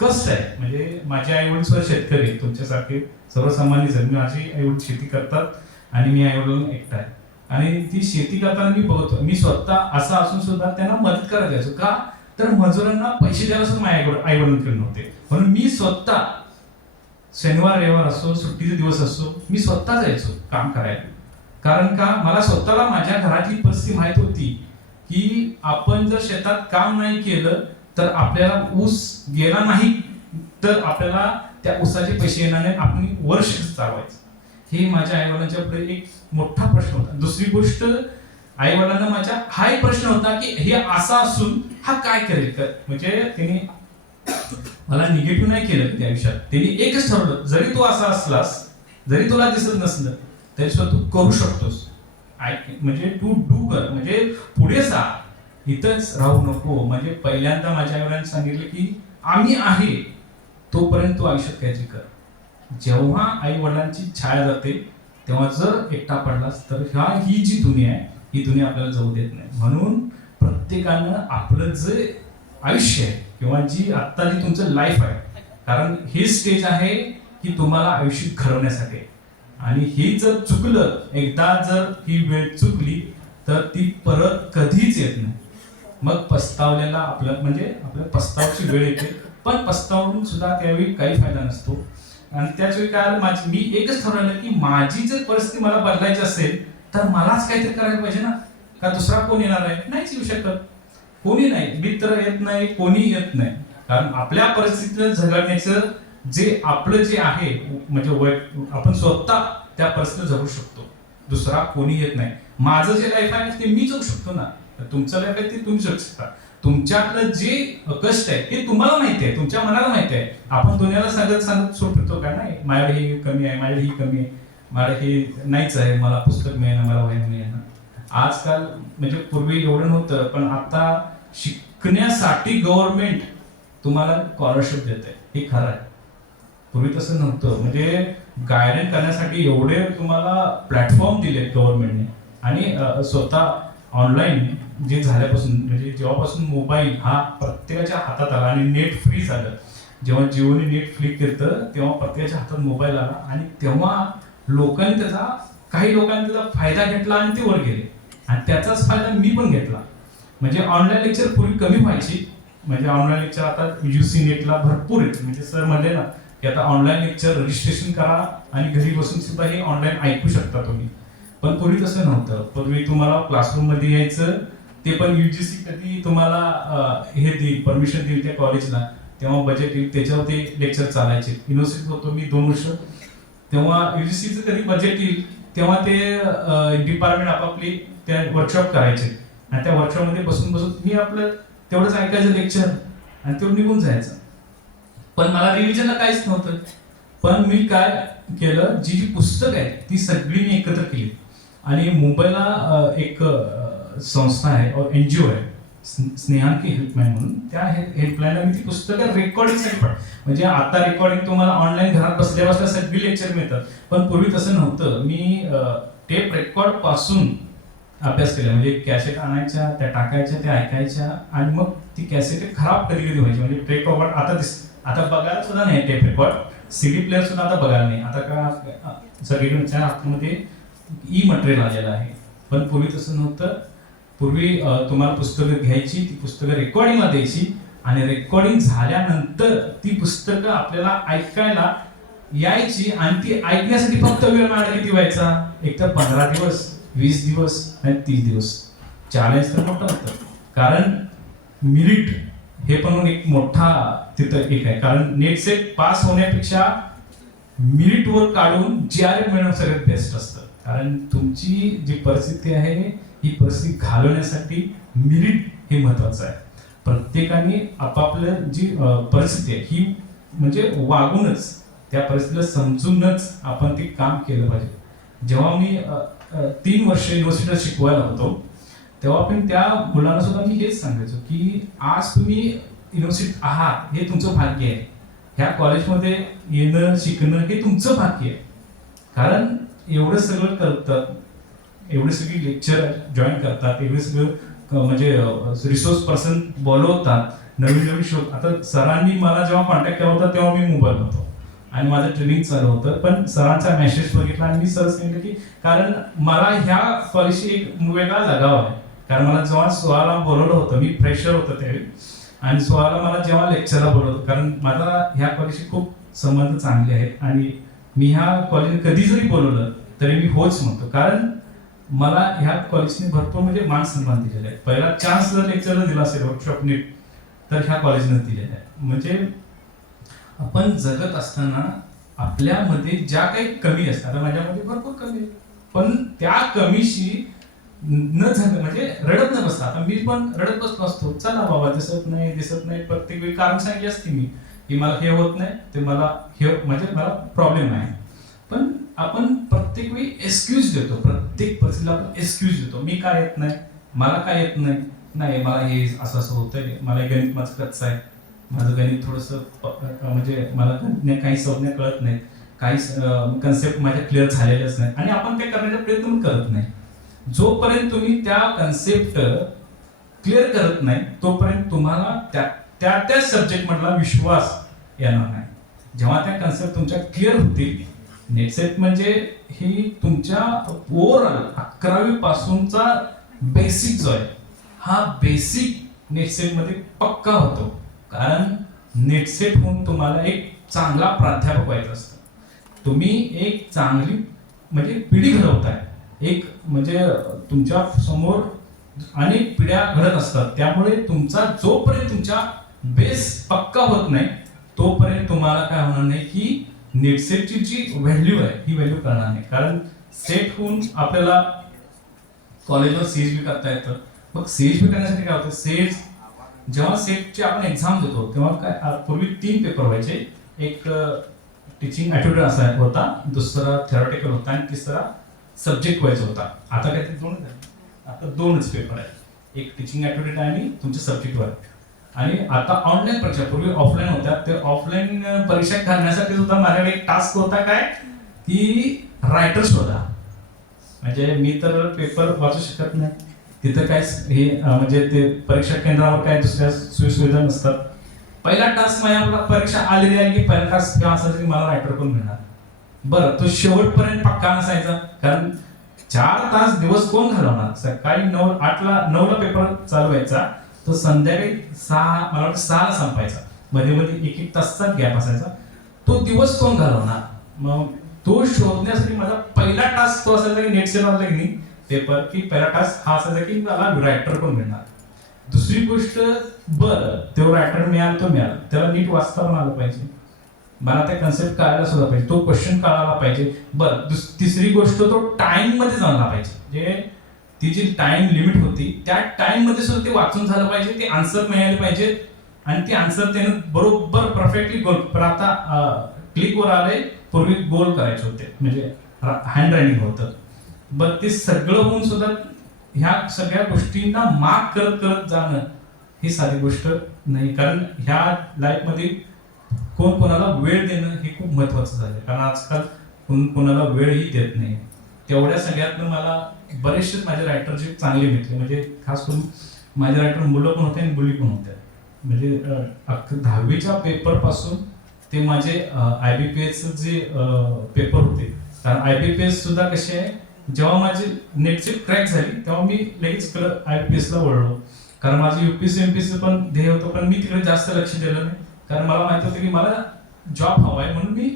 कष्ट आहे. म्हणजे माझे आई वडील सुद्धा शेतकरी, तुमच्यासारखे सर्वसामान्य जण. माझी आई वडील शेती करतात आणि मी आई वडिलांना एकटा आहे. आणि ती शेती करताना मी बघतो, मी स्वतः असं असून सुद्धा त्यांना मदत करायला जायचो. का तर मजुरांना पैसे द्यायला सुद्धा माझ्या आई वडिलांकडे नव्हते. म्हणून मी स्वतः शनिवार रविवार असो, सुट्टीचे दिवस असो, मी स्वतः जायचो काम करायला. कारण का मला स्वतःला माझ्या घरातली परिस्थिती माहित होती की आपण जर शेतात काम नाही केलं तर आपल्याला ऊस गेला नाही तर आपल्याला त्या ऊसाचे पैसे येणार नाही, आपण वर्ष चालवायचं. हे माझ्या आई वडिलांच्या पुढे एक मोठा प्रश्न होता. दुसरी गोष्ट, आई वडिलांना माझ्या हा एक प्रश्न होता की हे असा असून हा काय करेल. म्हणजे त्यांनी मला निगेटिव्ह नाही केलं त्या आयुष्यात. त्यांनी एकच ठरवलं, जरी तू असा असलास, जरी तुला दिसत नसलं तरी सुद्धा तू करू शकतोस. म्हणजे तू डू कर, म्हणजे पुढे सा, इथंच राहू नको. म्हणजे पहिल्यांदा माझ्या आई वडिलांनी सांगितलं की आम्ही आहे, तोपर्यंत तू आयुष्यात काहीतरी कर. जेव्हा आई वडिलांची छाया जाते तेव्हा जर एकटा पडलास तर ही जी दुनिया आहे ही दुनिया आपल्याला जाऊ देत नाही. म्हणून प्रत्येकानं आपलं जे आयुष्य आहे किंवा जी आत्ता जी तुमचं लाईफ आहे, कारण हे स्टेज आहे की तुम्हाला आयुष्य घडवण्यासाठी, आणि हे जर चुकलं, एकदा जर ही वेळ चुकली तर ती परत कधीच येत नाही. मग पस्तावलेला आपल्या पस्तावची वेळ येते, पण पस्तावून सुद्धा त्यावेळी काही फायदा नसतो. आणि त्याच वेळी काय मी एकच ठरवलं की माझी जर परिस्थिती मला बदलायची असेल तर मलाच काहीतरी करायला पाहिजे ना. का दुसरा कोण येणार आहे? नाहीच येऊ शकत. कोणी नाही, मित्र येत नाही, कोणी येत नाही. कारण आपल्या परिस्थितीला झगडण्याचं जे आपलं जे आहे म्हणजे आपण स्वतः त्या परिस्थितीला जगू शकतो. दुसरा कोणी येत नाही. माझं जे लाईफ आहे ते मी जगू शकतो ना. तुमचं लाईफ आहे ते तुम्ही जगू शकता. तुमच्यातलं जे कष्ट आहे ते तुम्हाला माहिती आहे, तुमच्या मनाला माहिती आहे. आपण दुनियाला सांगत सोडतो का नाही, माझ्याकडे ही कमी आहे, माझ्याकडे ही कमी आहे, माझ्याकडे हे नाहीच आहे, मला पुस्तक मिळेना, मला वही मिळेना. आजकाल म्हणजे पूर्वी एवढं नव्हतं, पण आता शिकण्यासाठी गव्हर्नमेंट तुम्हाला स्कॉलरशिप देते, हे खरं आहे. पूर्वी तसं नव्हतं. म्हणजे गायडन्स करण्यासाठी एवढे तुम्हाला प्लॅटफॉर्म दिले गव्हर्नमेंटने. आणि स्वतः ऑनलाईन जे झाल्यापासून म्हणजे जेव्हापासून मोबाईल हा प्रत्येकाच्या हातात आला आणि नेट फ्री झालं, जेव्हा जिओने नेट फ्री केलं तेव्हा प्रत्येकाच्या हातात मोबाईल आला, आणि तेव्हा लोकांनी काही लोकांनी त्याचा फायदा घेतला आणि ते वर गेले. आणि त्याचाच फायदा मी पण घेतला. म्हणजे ऑनलाईन लेक्चर पूर्वी कमी व्हायची, म्हणजे ऑनलाईन लेक्चर आता UGC नेटला भरपूर येते. म्हणजे सर म्हणले ना की आता ऑनलाईन लेक्चर रजिस्ट्रेशन करा आणि घरी बसून सुद्धा हे ऑनलाईन ऐकू शकता तुम्ही. पण पूर्वी तसं नव्हतं. पूर्वी तुम्हाला क्लासरूम मध्ये यायचं, ते पण UGC कधी तुम्हाला हे देईल, परमिशन देईल त्या कॉलेजला, तेव्हा बजेट येईल, त्याच्यावर ते लेक्चर चालायचे. युनिव्हर्सिटीत होतो मी 2 वर्ष, तेव्हा UGCचं कधी बजेट येईल तेव्हा ते डिपार्टमेंट आपापली त्या वर्कशॉप करायचे, आणि त्या वर्कशॉपमध्ये बसून मी आपलं तेवढंच ऐकायचं लेक्चर आणि तेवढं निघून जायचं. पण मला रिव्हिजनला काहीच नव्हतं. पण मी काय केलं, जी पुस्तकं आहेत ती सगळी मी एकत्र केली. आणि मुंबईला एक संस्था आहे, NGO आहे, स्नेहांकी हेल्पलाईन म्हणून. त्या हेल्पलाईनला मी ती पुस्तकं रेकॉर्डिंगसाठी म्हणजे आता रेकॉर्डिंग तुम्हाला ऑनलाईन घरात बसल्या बसल्या सगळी लेक्चर मिळतात. पण पूर्वी तसं नव्हतं. मी टेप रेकॉर्ड पासून अभ्यास केला. म्हणजे कॅसेट आणायच्या, त्या टाकायच्या, त्या ऐकायच्या, आणि मग ती कॅसेट खराब कधी कधी व्हायची. म्हणजे टेप रेकॉर्ड आता बघायला सुद्धा नाही, टेप रेकॉर्ड CD प्लेअर सुद्धा आता बघायला नाही. आता का सगळीकडच्या आतमध्ये मटेरियल आलेलं आहे. पण पूर्वी तसं नव्हतं. पूर्वी तुम्हाला पुस्तकं घ्यायची, ती पुस्तकं रेकॉर्डिंगला द्यायची, आणि रेकॉर्डिंग झाल्यानंतर ती पुस्तकं आपल्याला ऐकायला यायची, आणि ती ऐकण्यासाठी फक्त वेळ माझा किती व्हायचा, एक तर 15 दिवस, 20 दिवस आणि 30 दिवस. चॅलेंज तर मोठं होतं, कारण मिनिट हे पण एक मोठा तिथं एक आहे. कारण नेट सेट पास होण्यापेक्षा मिनिटवर काढून GRE मिळवणं सगळ्यात बेस्ट असतं. कारण तुमची जी परिस्थिती आहे ही परिस्थिती घालवण्यासाठी मिनिट हे महत्वाचं आहे. प्रत्येकाने आपापलं जी परिस्थिती आहे ही म्हणजे वागूनच, त्या परिस्थितीला समजूनच आपण ते काम केलं पाहिजे. जेव्हा मी 3 वर्ष युनिव्हर्सिटीला शिकवायला होतो तेव्हा पण त्या मुलांना सुद्धा मी हेच सांगायचो की आज तुम्ही युनिव्हर्सिटीत आहात हे तुमचं भाग्य आहे. ह्या कॉलेजमध्ये येणं शिकणं हे तुमचं भाग्य आहे. कारण एवढं सगळं करतात, एवढे सगळी लेक्चर जॉईन करतात, एवढे सगळं म्हणजे रिसोर्स पर्सन बोलवतात, नवीन शोध. आता सरांनी मला जेव्हा कॉन्टॅक्ट केला होता तेव्हा मी मुंबईला होतो आणि माझं ट्रेनिंग चालू होतं. पण सरांचा मेसेज बघितला आणि मी सर सांगितलं की कारण मला ह्या कॉलेजशी एक वेगळा लगाव आहे. कारण मला जेव्हा 16ला बोलवलं होतं, मी फ्रेशर होतो त्यावेळी, आणि 16ला मला जेव्हा लेक्चरला बोलवलं होतं, कारण माझा ह्या कॉलेजशी खूप संबंध चांगले आहेत, आणि मी ह्या कॉलेजने कधी जरी बोलवलं तरी मी होच म्हणतो. कारण मला ह्या कॉलेजने भरपूर म्हणजे मान सन्मान दिलेला आहे. पहिला चान्स जर लेक्चरला दिला असेल वर्कशॉप नीट तर ह्या कॉलेजने दिलेला आहे. म्हणजे आपण जगत असताना आपल्यामध्ये ज्या काही कमी असतात, आता माझ्यामध्ये भरपूर कमी आहे, पण त्या कमीशी न झालं म्हणजे रडत न बसता. आता मी पण रडत बसलो असतो, चला बाबा दिसत नाही, प्रत्येक वेळी कारण सांगितली असते मी की मला हे होत नाही, ते मला हे म्हणजे मला प्रॉब्लेम आहे. पण आपण प्रत्येक वेळी एक्सक्यूज देतो, प्रत्येक परिस्थितीला आपण एक्सक्यूज देतो. मी काय येत नाही, मला काय येत नाही, मला हे असं होतंय, मला गणित माझं कच्चं आहे. माझं गणित थोडंसं म्हणजे मला काही संज्ञा कळत नाहीत, काही कन्सेप्ट माझ्या क्लिअर झालेल्याच नाहीत आणि आपण ते करण्याचा प्रयत्न पण करत नाही. जोपर्यंत तुम्ही त्या कन्सेप्ट क्लिअर करत नाही तोपर्यंत तुम्हाला त्या सब्जेक्ट मधला विश्वास येणार नाही. जेव्हा त्या कन्सेप्ट तुमच्या क्लिअर होतील, नेटसेट म्हणजे ही तुमच्या ओव्हरऑल 11वी पासूनचा बेसिक जो आहे हा बेसिक नेटसेट मध्ये पक्का होतो. कारण नेटसेट होऊन तुम्हाला एक चांगला प्राध्यापक व्हायचं असतं. तुम्ही एक चांगली म्हणजे पिढी घडवताय, एक म्हणजे तुमच्या समोर अनेक पिढ्या घडत असतात. त्यामुळे तुमचा जोपर्यंत तुमचा बेस पक्का होत नाही तोपर्यंत तुम्हाला काय होणार नाही की नेटसेटची जी व्हॅल्यू आहे ही व्हॅल्यू करणार नाही. कारण सेट होऊन आपल्याला कॉलेजवर CHB करता येतं. मग CHB करण्यासाठी काय होतं, जेव्हा सेटची आपण एक्झाम देतो तेव्हा काय पूर्वी 3 पेपर व्हायचे. एक टीचिंग ॲटिट्यूड असा होता, दुसरा थेरॉटिकल होता आणि तिसरा सब्जेक्ट वाईज होता. आता काय ते 2 आता 2च पेपर आहेत, एक टीचिंग ॲटिट्यूड आणि तुमचे सब्जेक्ट वाईज. आणि आता ऑनलाईन परीक्षा, पूर्वी ऑफलाईन होत्या, ते ऑफलाईन परीक्षा करण्यासाठी सुद्धा माझ्याकडे एक टास्क होता काय की रायटर शोधा. म्हणजे मी तर पेपर वाचू शकत नाही, तिथं काय हे म्हणजे ते परीक्षा केंद्रावर काय दुसऱ्या सुविधा नसतात. पहिला टास्क माझ्या परीक्षा आलेली आहे की पहिला टास्क किंवा असायचा की मला रायटर पण मिळणार. बरं, तो शेवटपर्यंत पक्का नसायचा, कारण 4 तास दिवस कोण घालवणार. सकाळी 9ला पेपर चालू व्हायचा, तो संध्याकाळी 6ला संपायचा. मध्ये एक तासचा गॅप असायचा. तो दिवस कोण घालवणार. मग तो शोधण्यासाठी माझा पहिला टास्क तो असायचा की नेटसेट वाजला की नाही पेपर, की पहिला टास्क हा असायचा की मला रायटर पण मिळणार. दुसरी गोष्ट, बरं तो रायटर मिळाला तो मिळाला, त्याला नीट वाचता पण आलं पाहिजे, मला त्या कन्सेप्ट कळायला सुद्धा पाहिजे, तो क्वेश्चन कळायला पाहिजे. बरं, तिसरी गोष्ट तो टाइम मध्ये जायला पाहिजे. म्हणजे ती जी टाइम लिमिट होती त्या टाइम मध्ये सुद्धा ते वाचून झालं पाहिजे, ते आन्सर मिळाले पाहिजे आणि ते आन्सर त्यानं बरोबर परफेक्टली गोल. पण आता क्लिकवर आले, पूर्वी गोल करायचे होते म्हणजे हँड रायटिंग होतं. बरं, ते सगळं होऊन सुद्धा ह्या सगळ्या गोष्टींना मार्क करत करत जाणं ही साधी गोष्ट नाही. कारण ह्या लाईफमध्ये कोण कोणाला वेळ देणं हे खूप महत्वाचं झालं, कारण आजकाल कोण कोणाला वेळही देत नाही. तेवढ्या सगळ्यातनं मला बरेचसे माझे रायटर जे चांगले भेटले, म्हणजे खास करून माझे रायटर मुलं पण होते आणि मुली पण होत्या. म्हणजे 10वीच्या पेपर पासून ते माझे IBPS जे पेपर होते, कारण IBPS सुद्धा कसे आहे, जेव्हा माझी नेटसेट क्रॅक झाली तेव्हा मी लगेच IBPS ला वळलो. कारण माझं UPSC MPSC पण ध्येय होतं, पण मी तिकडे जास्त लक्ष दिलं नाही. कारण मला माहित होतं की मला जॉब हवा आहे, म्हणून मी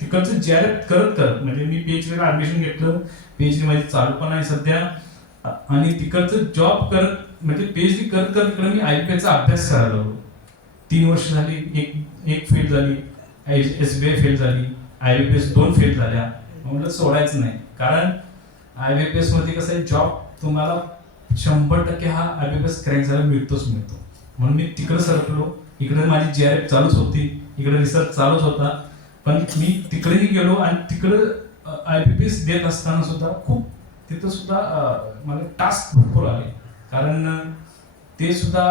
तिकडचं JRF करत म्हणजे मी PhD ला ऍडमिशन घेतलं. PhD माझी चालू पण आहे सध्या, आणि तिकडचं जॉब करत म्हणजे PhD करत इकडे मी IBPS चा अभ्यास करायला लागलो. 3 वर्ष झाली, एक फेल झाली, SBI फेल झाली, IBPS 2 फेल झाल्या. म्हणलं सोडायचं नाही, कारण IBPS मध्ये कसं आहे, जॉब तुम्हाला 100% हा IBPS क्रॅक झाला मिळतो. म्हणून मी तिकडे सरकलो. इकडे माझी JRF चालूच होती, इकडे रिसर्च चालूच होता, पण मी तिकडेही गेलो आणि तिकडे IBPS देत असताना सुद्धा खूप तिथं सुद्धा मला टास्क भरपूर आले. कारण ते सुद्धा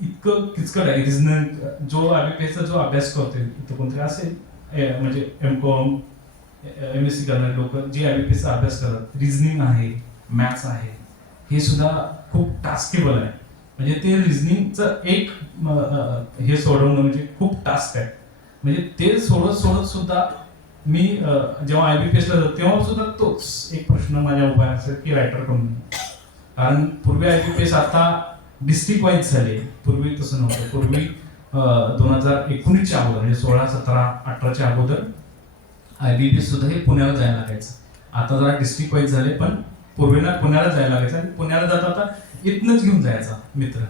इतकं किचकट आहे. रिजनिंग जो IBPS चा जो अभ्यास करतोय, इथं कोणतरी असेल म्हणजे MCOM MSc करणारे लोक जे IBPS चा अभ्यास करतात, रिजनिंग आहे, मॅथ्स आहे, हे सुद्धा खूप टास्केबल आहे. म्हणजे ते रिजनिंगचं एक हे सोडवणं म्हणजे खूप टास्क आहे. म्हणजे ते सोडत सुद्धा मी जेव्हा IBPS ला जातो तेव्हा सुद्धा तोच एक प्रश्न माझ्या उभा असेल की रायटर कोण. कारण पूर्वी IBPS आता डिस्ट्रिक्ट वाईज झाले, पूर्वी तसं नव्हतं. पूर्वी 2019च्या अगोदर म्हणजे 16, 17, 18च्या अगोदर IBPS सुद्धा हे पुण्याला जायला लागायचं. आता जरा डिस्ट्रिक्ट वाईज झाले, पण पूर्वीला पुण्याला जायला लागायचं. आणि पुण्याला जाता आता इथनंच घेऊन जायचा मित्र,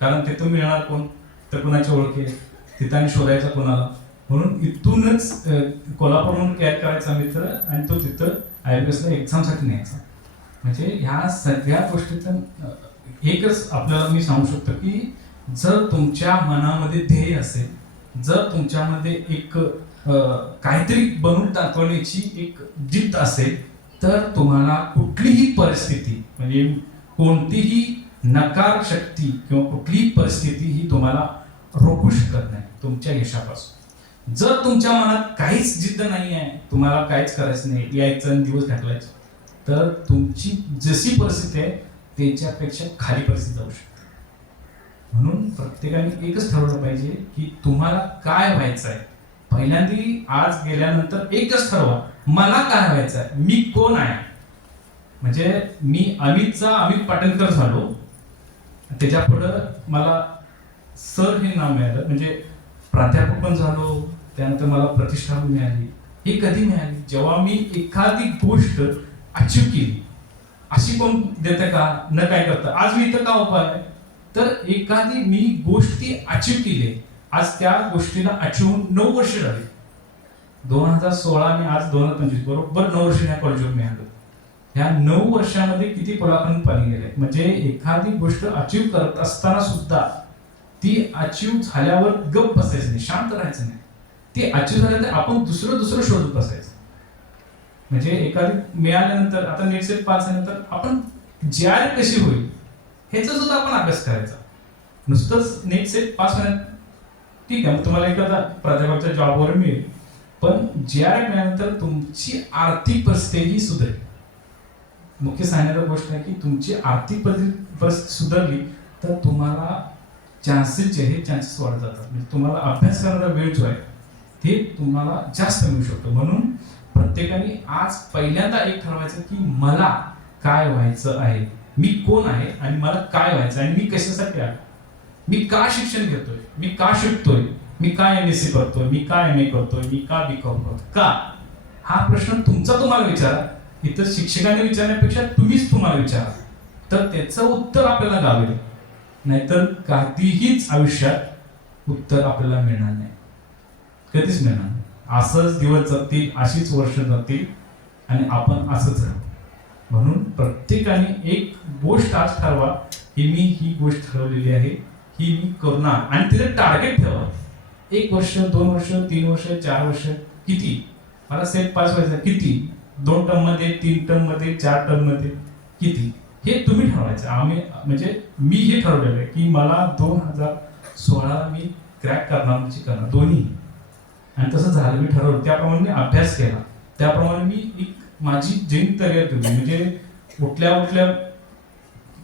कारण तिथं मिळणार कोण, तर कोणाची ओळखी आहे, तिथं आणि शोधायचा कोणाला. म्हणून इथूनच कोल्हापूरहून कॅर करायचा मित्र आणि तो तिथं IBPS ला एक्झामसाठी न्यायचा. म्हणजे ह्या सगळ्या गोष्टीतून एकच आपल्याला मी सांगू शकतो की जर तुमच्या मनामध्ये ध्येय असेल, जर तुमच्यामध्ये एक काहीतरी बनवून दाखवण्याची एक जिद्द असेल, तर तुम्हाला कुठलीही परिस्थिती म्हणजे कोणतीही नकार शक्ती किंवा कुठलीही परिस्थिती ही तुम्हाला रोखू शकत नाही तुमच्या यशापासून. जर तुमच्या मनात काहीच जिद्द नाही आहे, तुम्हाला काहीच करायचं नाही, यायचं आणि दिवस ढकलायचं, तर तुमची जशी परिस्थिती आहे त्याच्यापेक्षा खाली परिस्थिती जाऊ शकते. म्हणून प्रत्येकाने एकच ठरवलं पाहिजे की तुम्हाला काय व्हायचं आहे. पहिल्यांदा आज गेल्यानंतर एकच ठरवा, मला काय व्हायचं आहे, मी कोण आहे. म्हणजे मी अमित पाटणकर झालो, त्याच्या पुढं मला सर हे नाव मिळालं, म्हणजे प्राध्यापक पण झालो, त्यानंतर मला प्रतिष्ठा मिळाली. हे कधी मिळाली? जेव्हा मी एखादी गोष्ट अचीव केली. अशी कोण देतं का, न काय करता आज मी इथं का उभा आहे, तर एखादी मी गोष्ट ती अचीव केली. आज त्या गोष्टीला अचीव होऊन 9 वर्ष झाली. 2016 आणि आज 2025 बरोबर 9 वर्ष ह्या कॉलेजवर मी आलो. ह्या 9 वर्षामध्ये किती पोलाखालून पाणी गेले. म्हणजे एखादी गोष्ट अचीव करत असताना सुद्धा ती अचीव झाल्यावर गप्प बसायचं नाही, शांत राहायचं नाही. ती अचीव झाल्यानंतर आपण दुसरं शोधत बसायचं. म्हणजे एखादी मिळाल्यानंतर आता नेट सेट पास झाल्यानंतर आपण JR कशी होईल ह्याचा सुद्धा आपण अभ्यास करायचा. नुसतंच नेट सेट पास होण्यात ठीक आहे, मग तुम्हाला एखादा प्राध्यापकाच्या जॉबवर मिळेल, पण JR मिळाल्यानंतर तुमची आर्थिक परिस्थिती ही सुधारेल. मुख्य सांगण्याची गोष्ट आहे की तुमची आर्थिक परिस्थिती सुधारली तर तुम्हाला चान्सेस जे आहेत चान्सेस वाढत जातात. म्हणजे तुम्हाला अभ्यास करण्याचा वेळ जो आहे ते तुम्हाला जास्त मिळू शकतो. म्हणून प्रत्येकाने आज पहिल्यांदा एक ठरवायचं की मला काय व्हायचं आहे, मी कोण आहे आणि मला काय व्हायचं आणि मी कशासाठी आहे, मी का शिक्षण घेतोय, मी का शिकतोय, मी का MSc करतोय, मी का MA करतोय, मी का BCom करतोय, का. हा प्रश्न तुमचा तुम्हाला विचारा. इतर शिक्षकांनी विचारण्यापेक्षा तुम्हीच तुम्हाला विचारा, तर त्याचं उत्तर आपल्याला गावेल. नाहीतर कधीहीच आयुष्यात उत्तर आपल्याला मिळणार नाही, कधीच मिळणार नाही. असंच दिवस जातील, अशीच वर्ष जातील आणि आपण असंच राहू. म्हणून प्रत्येकाने एक गोष्ट आज ठरवा की मी ही गोष्ट ठरवलेली आहे, ही मी करणार. आणि तिचं टार्गेट ठेवा. 1 वर्ष, 2 वर्ष, 3 वर्ष, 4 वर्ष, किती मला सेट पास व्हायचं, किती 2 टर्म मध्ये, 3 टर्म मध्ये, 4 टर्म मध्ये, किती हे तुम्ही ठरवायचं. म्हणजे मी हे ठरवलेलं आहे की मला 2016 मी क्रॅक करणार म्हणजे करणार दोन्ही. आणि तसं झालं, मी ठरवलं, त्याप्रमाणे मी अभ्यास केला, त्याप्रमाणे मी एक माझी दिनचर्या ठेवली. म्हणजे उठल्या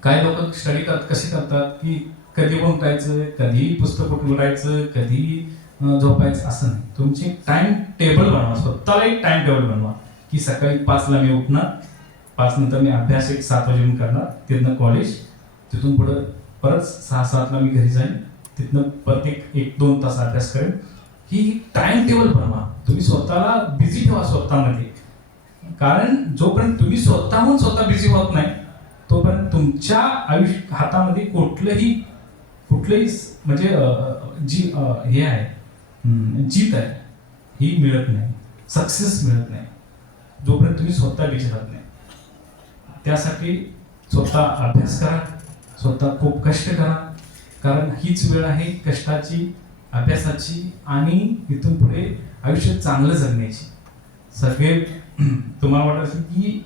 काय लोक स्टडी कसे करतात की कधी पण उठायचं, कधी पुस्तक उघडायचं, कधी झोपायचं, असं नाही. तुमची टाइम टेबल बनवा, स्वतःला एक टाइम टेबल बनवा की सकाळी 5ला मी उठणार, 5 नंतर मी अभ्यास 7 वाजेपर्यंत करणार, तिथनं कॉलेज, तिथून पुढं परत 6-7ला मी घरी जाईन, तिथनं प्रत्येक 1-2 तास अभ्यास करेन. ही टाइम टेबल बनवा. तुम्ही स्वतःला बिझी ठेवा स्वतःमध्ये. कारण जोपर्यंत तुम्ही स्वतः बिझी होत नाही तोपर्यंत तुमच्या आयुष्य हातामध्ये कुठलंही म्हणजे जी हे आहे जीत आहे ही मिळत नाही, सक्सेस मिळत नाही जोपर्यंत तुम्ही स्वतः बिझी राहत नाही. त्यासाठी स्वतः अभ्यास करा, स्वतः खूप कष्ट करा. कारण हीच वेळ आहे कष्टाची, अभ्यासाची आणि इथून पुढे आयुष्य चांगलं जगण्याची. सगळे तुम्हाला वाटत असेल की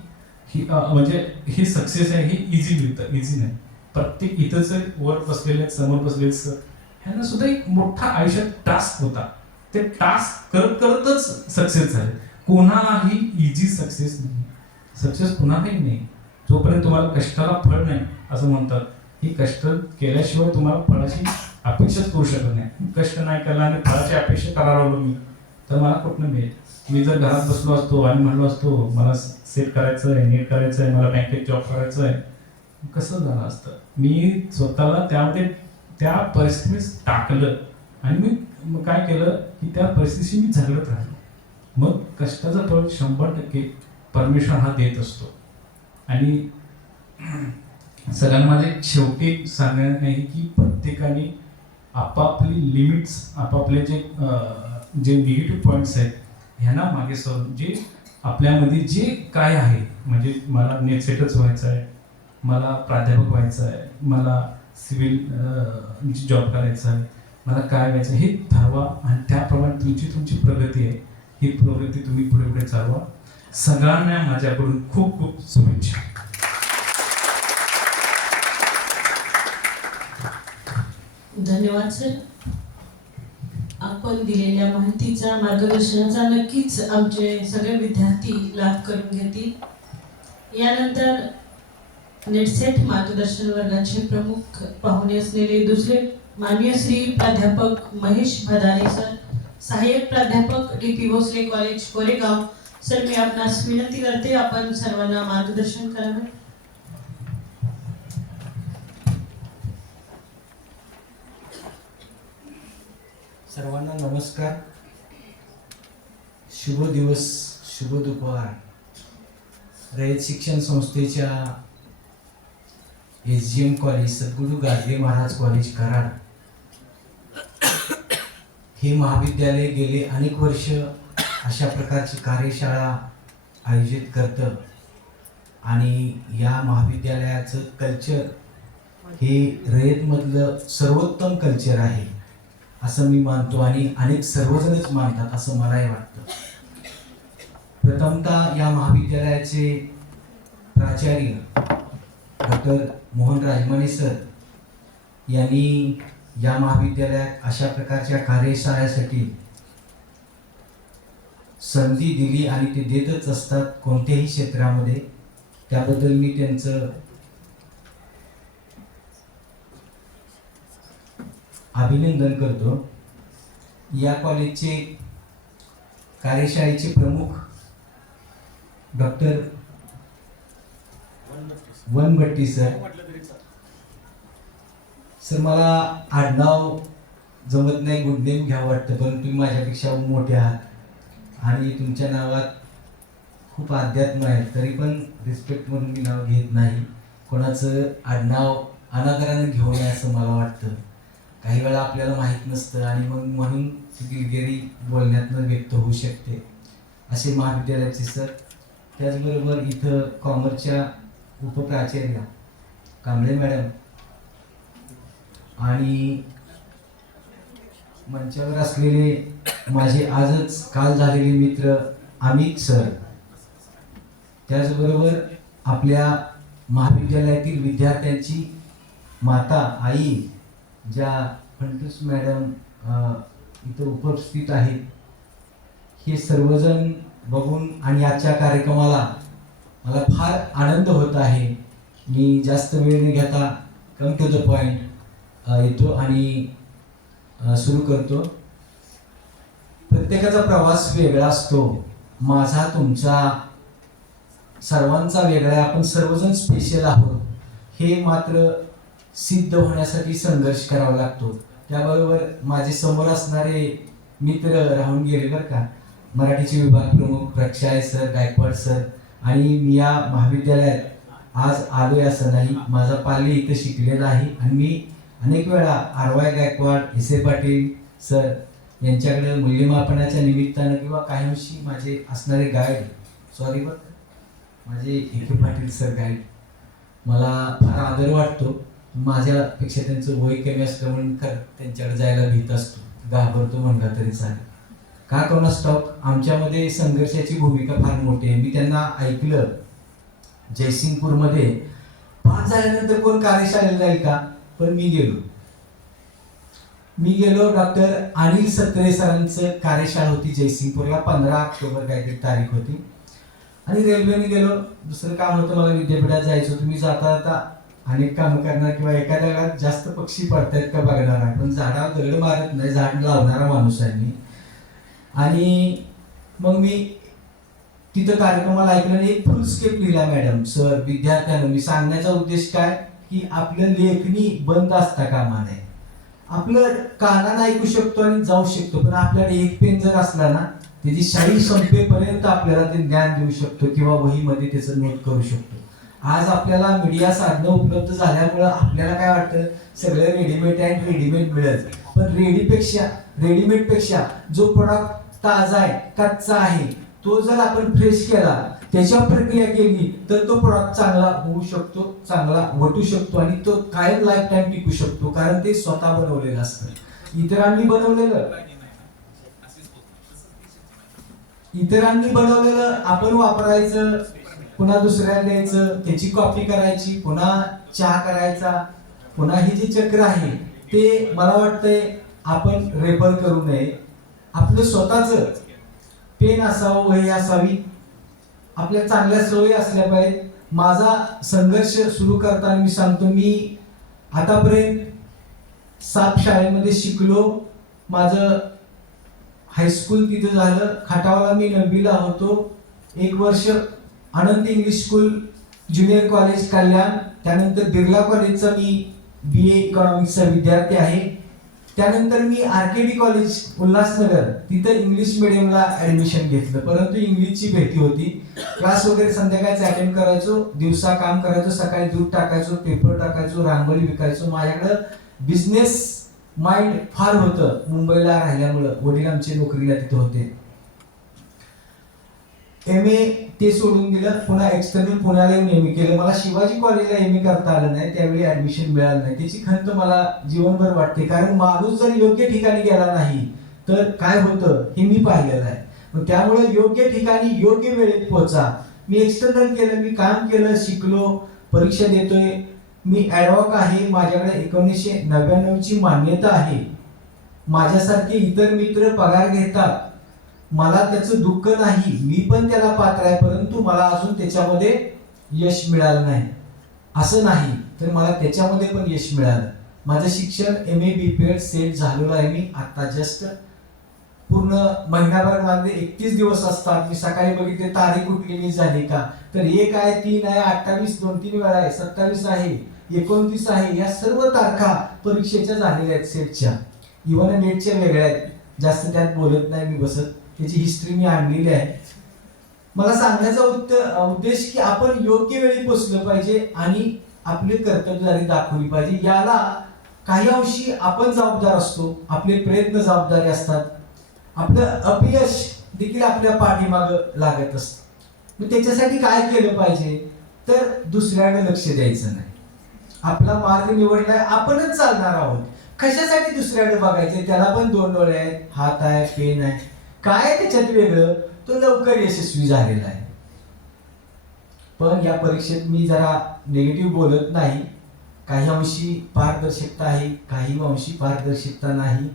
म्हणजे हे सक्सेस आहे, हे इझी मिळतं, इझी नाही. प्रत्येक इथंच वर बसलेले, समोर बसलेले सर, ह्यांना सुद्धा एक मोठा आयुष्यात टास्क होता. ते टास्क करतच सक्सेस झाले. कोणालाही इझी सक्सेस नाही, सक्सेस कोणालाही नाही जोपर्यंत तुम्हाला कष्टाला फळ नाही. असं म्हणतात की कष्ट केल्याशिवाय तुम्हाला फळाची अपेक्षाच करू शकत नाही. कष्ट नाही केला आणि फळाची अपेक्षा करायला लागलो मी, तर मला कुठनं मिळेल. मी जर घरात बसलो असतो आणि म्हणलो असतो मला सेट करायचं आहे, नेट करायचं आहे, मला बँकेत जॉब करायचं आहे, कसं झालं असतं. मी स्वतःला त्यामध्ये त्या परिस्थितीत टाकलं आणि मी काय केलं की त्या परिस्थितीशी मी झगडत राहिलो. मग कष्टाचा फळ 100% परमेश्वर हा देत असतो. आणि सगळ्यांना माझे शेवटी सांगणं आहे की प्रत्येकाने आपापली लिमिट्स, आपापले जे निगेटिव्ह पॉईंट्स आहेत ह्यांना मागे सोडून जे आपल्यामध्ये जे काय आहे, म्हणजे मला नेट सेटच व्हायचं आहे, मला प्राध्यापक व्हायचं आहे, मला सिव्हिल जॉब करायचा आहे, मला काय व्हायचं हे ठरवा आणि त्याप्रमाणे तुमची प्रगती आहे ही प्रगती तुम्ही पुढे पुढे चालवा. सगळ्यांना माझ्याकडून खूप खूप शुभेच्छा. धन्यवाद सर. आपण दिलेल्या माहितीचा, मार्गदर्शनाचा नक्कीच आमचे सगळे विद्यार्थी लाभ करून घेतील। यानंतर नेटसेट मार्गदर्शन वर्गाचे प्रमुख पाहुणे असलेले दुसरे माननीय श्री प्राध्यापक महेश भदाने सर, सहाय्यक प्राध्यापक D P. Bhosale college Koregaon sir, मी आपणास विनंती करते आपण सर्वांना मार्गदर्शन करावे। सर्वांना नमस्कार, शुभ दिवस, शुभ दुपार। रयत शिक्षण संस्थेच्या SGM कॉलेज, सद्गुरू गाडगे महाराज कॉलेज कराड हे महाविद्यालय गेले अनेक वर्ष अशा प्रकारची कार्यशाळा आयोजित करतं आणि या महाविद्यालयाचं कल्चर हे रयतमधलं सर्वोत्तम कल्चर आहे असं मी मानतो आणि अनेक सर्वजणच मानतात असं मलाही वाटतं। प्रथमतः या महाविद्यालयाचे प्राचार्य डॉक्टर मोहन राजमाने सर यांनी या महाविद्यालयात अशा प्रकारच्या कार्यशाळेसाठी संधी दिली आणि ते देतच असतात कोणत्याही क्षेत्रामध्ये, त्याबद्दल मी त्यांचं अभिनंदन करतो। या कॉलेजचे कार्यशाळेचे प्रमुख डॉक्टर वनभट्टी सर, मला आडनाव जमत नाही, गुड नेम घ्यावं वाटतं, पण तुम्ही माझ्यापेक्षा मोठे आहात आणि तुमच्या नावात खूप अध्यात्म आहे, तरी पण रिस्पेक्ट म्हणून मी नाव घेत नाही। कोणाचं आडनाव अनादराने घेऊ नये असं मला वाटतं। काही वेळा आपल्याला माहीत नसतं आणि मग म्हणून दिलगिरी बोलण्यातनं व्यक्त होऊ शकते, असे महाविद्यालयाचे सर। त्याचबरोबर इथं कॉमर्सच्या उपप्राचार्य कांबळे मॅडम आणि मंचावर असलेले माझे आजच काल झालेले मित्र अमित सर, त्याचबरोबर आपल्या महाविद्यालयातील विद्यार्थ्यांची माता आई ज्या फंटूस मॅडम इथं उपस्थित आहेत, हे सर्वजण बघून आणि आजच्या कार्यक्रमाला मला फार आनंद होत आहे। मी जास्त वेळ न घेता कम टू द पॉइंट येतो आणि सुरू करतो। प्रत्येकाचा प्रवास वेगळा असतो, माझा तुमचा सर्वांचा वेगळा आहे, आपण सर्वजण स्पेशल आहोत हे मात्र सिद्ध होण्यासाठी संघर्ष करावा लागतो। त्याबरोबर माझे समोर असणारे मित्र राहून गेले बरं का, मराठीचे विभाग प्रमुख प्रक्षाय सर, गायकवाड सर, आणि मी या महाविद्यालयात आज आलोय असं नाही, माझा पाल्य इथं शिकलेला आहे आणि मी अनेक वेळा आरवाय गायकवाड, एस.ए. पाटील सर यांच्याकडे मूल्यमापनाच्या निमित्तानं किंवा काही अंशी माझे असणारे गाईड, सॉरी बरं माझे ए.के. पाटील सर गाईड, मला फार आदर वाटतो। माझ्यापेक्षा त्यांचं वय कमी असतं म्हणून त्यांच्याकडे जायला भीत असतो, घाबरतो म्हणला तरी चालेल। का कोणास ठाऊक आमच्यामध्ये संघर्षाची भूमिका फार मोठी आहे। मी त्यांना ऐकलं जयसिंगपूरमध्ये पास झाल्यानंतर कोण कार्यशाळेला जाईल का, पण मी गेलो डॉक्टर अनिल सत्रे सरांचं कार्यशाळा होती जयसिंगपूरला, 15 ऑक्टोबर काहीतरी तारीख होती आणि रेल्वेने गेलो, दुसरं काम होतं मला, विद्यापीठात जायचं होतं। मी जाता जाता अनेक कामं करणार किंवा एखाद्या वेळात जास्त पक्षी पडतायत का बघणार आहे, पण झाडावर दगड मारत नाही, झाड लावणारा माणूस आहे मी। आणि मग मी तिथं कार्यक्रमाला ऐकलं आणि एक फुल स्केप लिहिला मॅडम सर विद्यार्थ्यांना। मी सांगण्याचा उद्देश काय की आपलं लेखणी बंद असता कामा नये, आपलं कानानं ऐकू शकतो आणि जाऊ शकतो, पण आपल्याकडे एक पेन जर असला ना त्याची शाई संपेपर्यंत आपल्याला ते ज्ञान देऊ शकतो किंवा वहीमध्ये त्याचं नोट करू शकतो। आज आपल्याला मीडिया साधनं उपलब्ध झाल्यामुळं आपल्याला काय वाटतं सगळं रेडीमेड आहे, रेडीमेड मिळेल, पण रेडीमेडपेक्षा जो प्रोडक्ट ताजा आहे, कच्चा आहे, तो जर आपण फ्रेश केला, त्याच्यावर प्रक्रिया केली तर तो प्रोडक्ट चांगला होऊ शकतो, चांगला वटू शकतो आणि तो कायम लाईफ टाइम टिकू शकतो, कारण ते स्वतः बनवलेलं असतं। इतरांनी बनवलेलं आपण वापरायचं, पुन्हा दुसऱ्याला द्यायचं, त्याची कॉपी करायची, पुन्हा चहा करायचा, पुन्हा हे जे चक्र आहे ते मला वाटतंय आपण रेफर करू नये। आपलं स्वतःचं पेन असावं, वही असावी, आपल्या चांगल्या सवयी असल्या पाहिजेत. माझा संघर्ष सुरू करताना मी सांगतो, मी आतापर्यंत 7 शाळेमध्ये शिकलो. माझं हायस्कूल तिथं झालं. खटावला मी 9वीला होतो. 1 वर्ष अनंत इंग्लिश स्कूल ज्युनियर कॉलेज कल्याण, त्यानंतर बिर्ला कॉलेजचा मी BA इकॉनॉमिक्सचा विद्यार्थी आहे. त्यानंतर मी RKD कॉलेज उल्हासनगर तिथं इंग्लिश मिडियमला ॲडमिशन घेतलं. परंतु इंग्लिशची भीती होती. क्लास वगैरे संध्याकाळचं अटेंड करायचो, दिवसा काम करायचो, सकाळी दूध टाकायचो, पेपर टाकायचो, रांगोळी विकायचो. माझ्याकडं बिझनेस माइंड फार होतं मुंबईला राहिल्यामुळं. वडील आमचे नोकरीला तिथं होते. MA ते सोडून दिलं, पुन्हा एक्सटर्नल पुण्याला येऊन MA केलं. मला शिवाजी कॉलेजला MA करता आलं नाही, त्यावेळी ऍडमिशन मिळालं नाही. त्याची खंत मला जीवनभर वाटते, कारण माणूस जर योग्य ठिकाणी गेला नाही तर काय होतं हे मी पाहिलेलं आहे. मग त्यामुळे योग्य ठिकाणी योग्य वेळेत पोहोचा. मी एक्सटर्नल केलं, मी काम केलं, शिकलो, परीक्षा देतोय. मी ॲडव्हॉक आहे, माझ्याकडे 1999ची मान्यता आहे. माझ्यासारखे इतर मित्र पगार घेतात, मला त्याचं दुःख नाही, मी पण त्याला पात्र आहे, परंतु मला अजून त्याच्यामध्ये यश मिळालं नाही. असं नाही तर मला त्याच्यामध्ये पण यश मिळालं. माझं शिक्षण MA BPED सेट झालेलं आहे. मी आता जस्ट पूर्ण महिनाभरामध्ये 31 दिवस असतात. मी सकाळी बघितले तारीख कुठली मिस झाली का, तर 1 आहे, 3 आहे, 28 2-3 वेळा आहे, 27 आहे, 29 आहे. या सर्व तारखा परीक्षेच्या झालेल्या आहेत सेटच्या. इव्हन नेटच्या वेगळ्या आहेत, जास्त त्यात बोलत नाही मी बसत. त्याची हिस्ट्री मी आणलेली आहे. मला सांगण्याचा उद्देश की आपण योग्य वेळी पोचलं पाहिजे आणि आपली कर्तव्यदारी दाखवली पाहिजे. याला काही अंशी आपण जबाबदार असतो, आपले प्रयत्न जबाबदारी असतात, आपलं अपयश देखील आपल्या पाठीमागं लागत असतं. मग त्याच्यासाठी काय केलं पाहिजे, तर दुसऱ्याकडे लक्ष द्यायचं नाही. आपला मार्ग निवडलाय, आपणच चालणार आहोत. कशासाठी दुसऱ्याकडे बघायचे, त्याला पण 2 डोळे आहेत, हात आहे, पेन आहे, काय त्याच्यात वेगळं, तो लवकर यशस्वी झालेला आहे. पण या परीक्षेत मी जरा निगेटिव्ह बोलत नाही. काही अंशी पारदर्शकता आहे, काही अंशी पारदर्शकता नाही.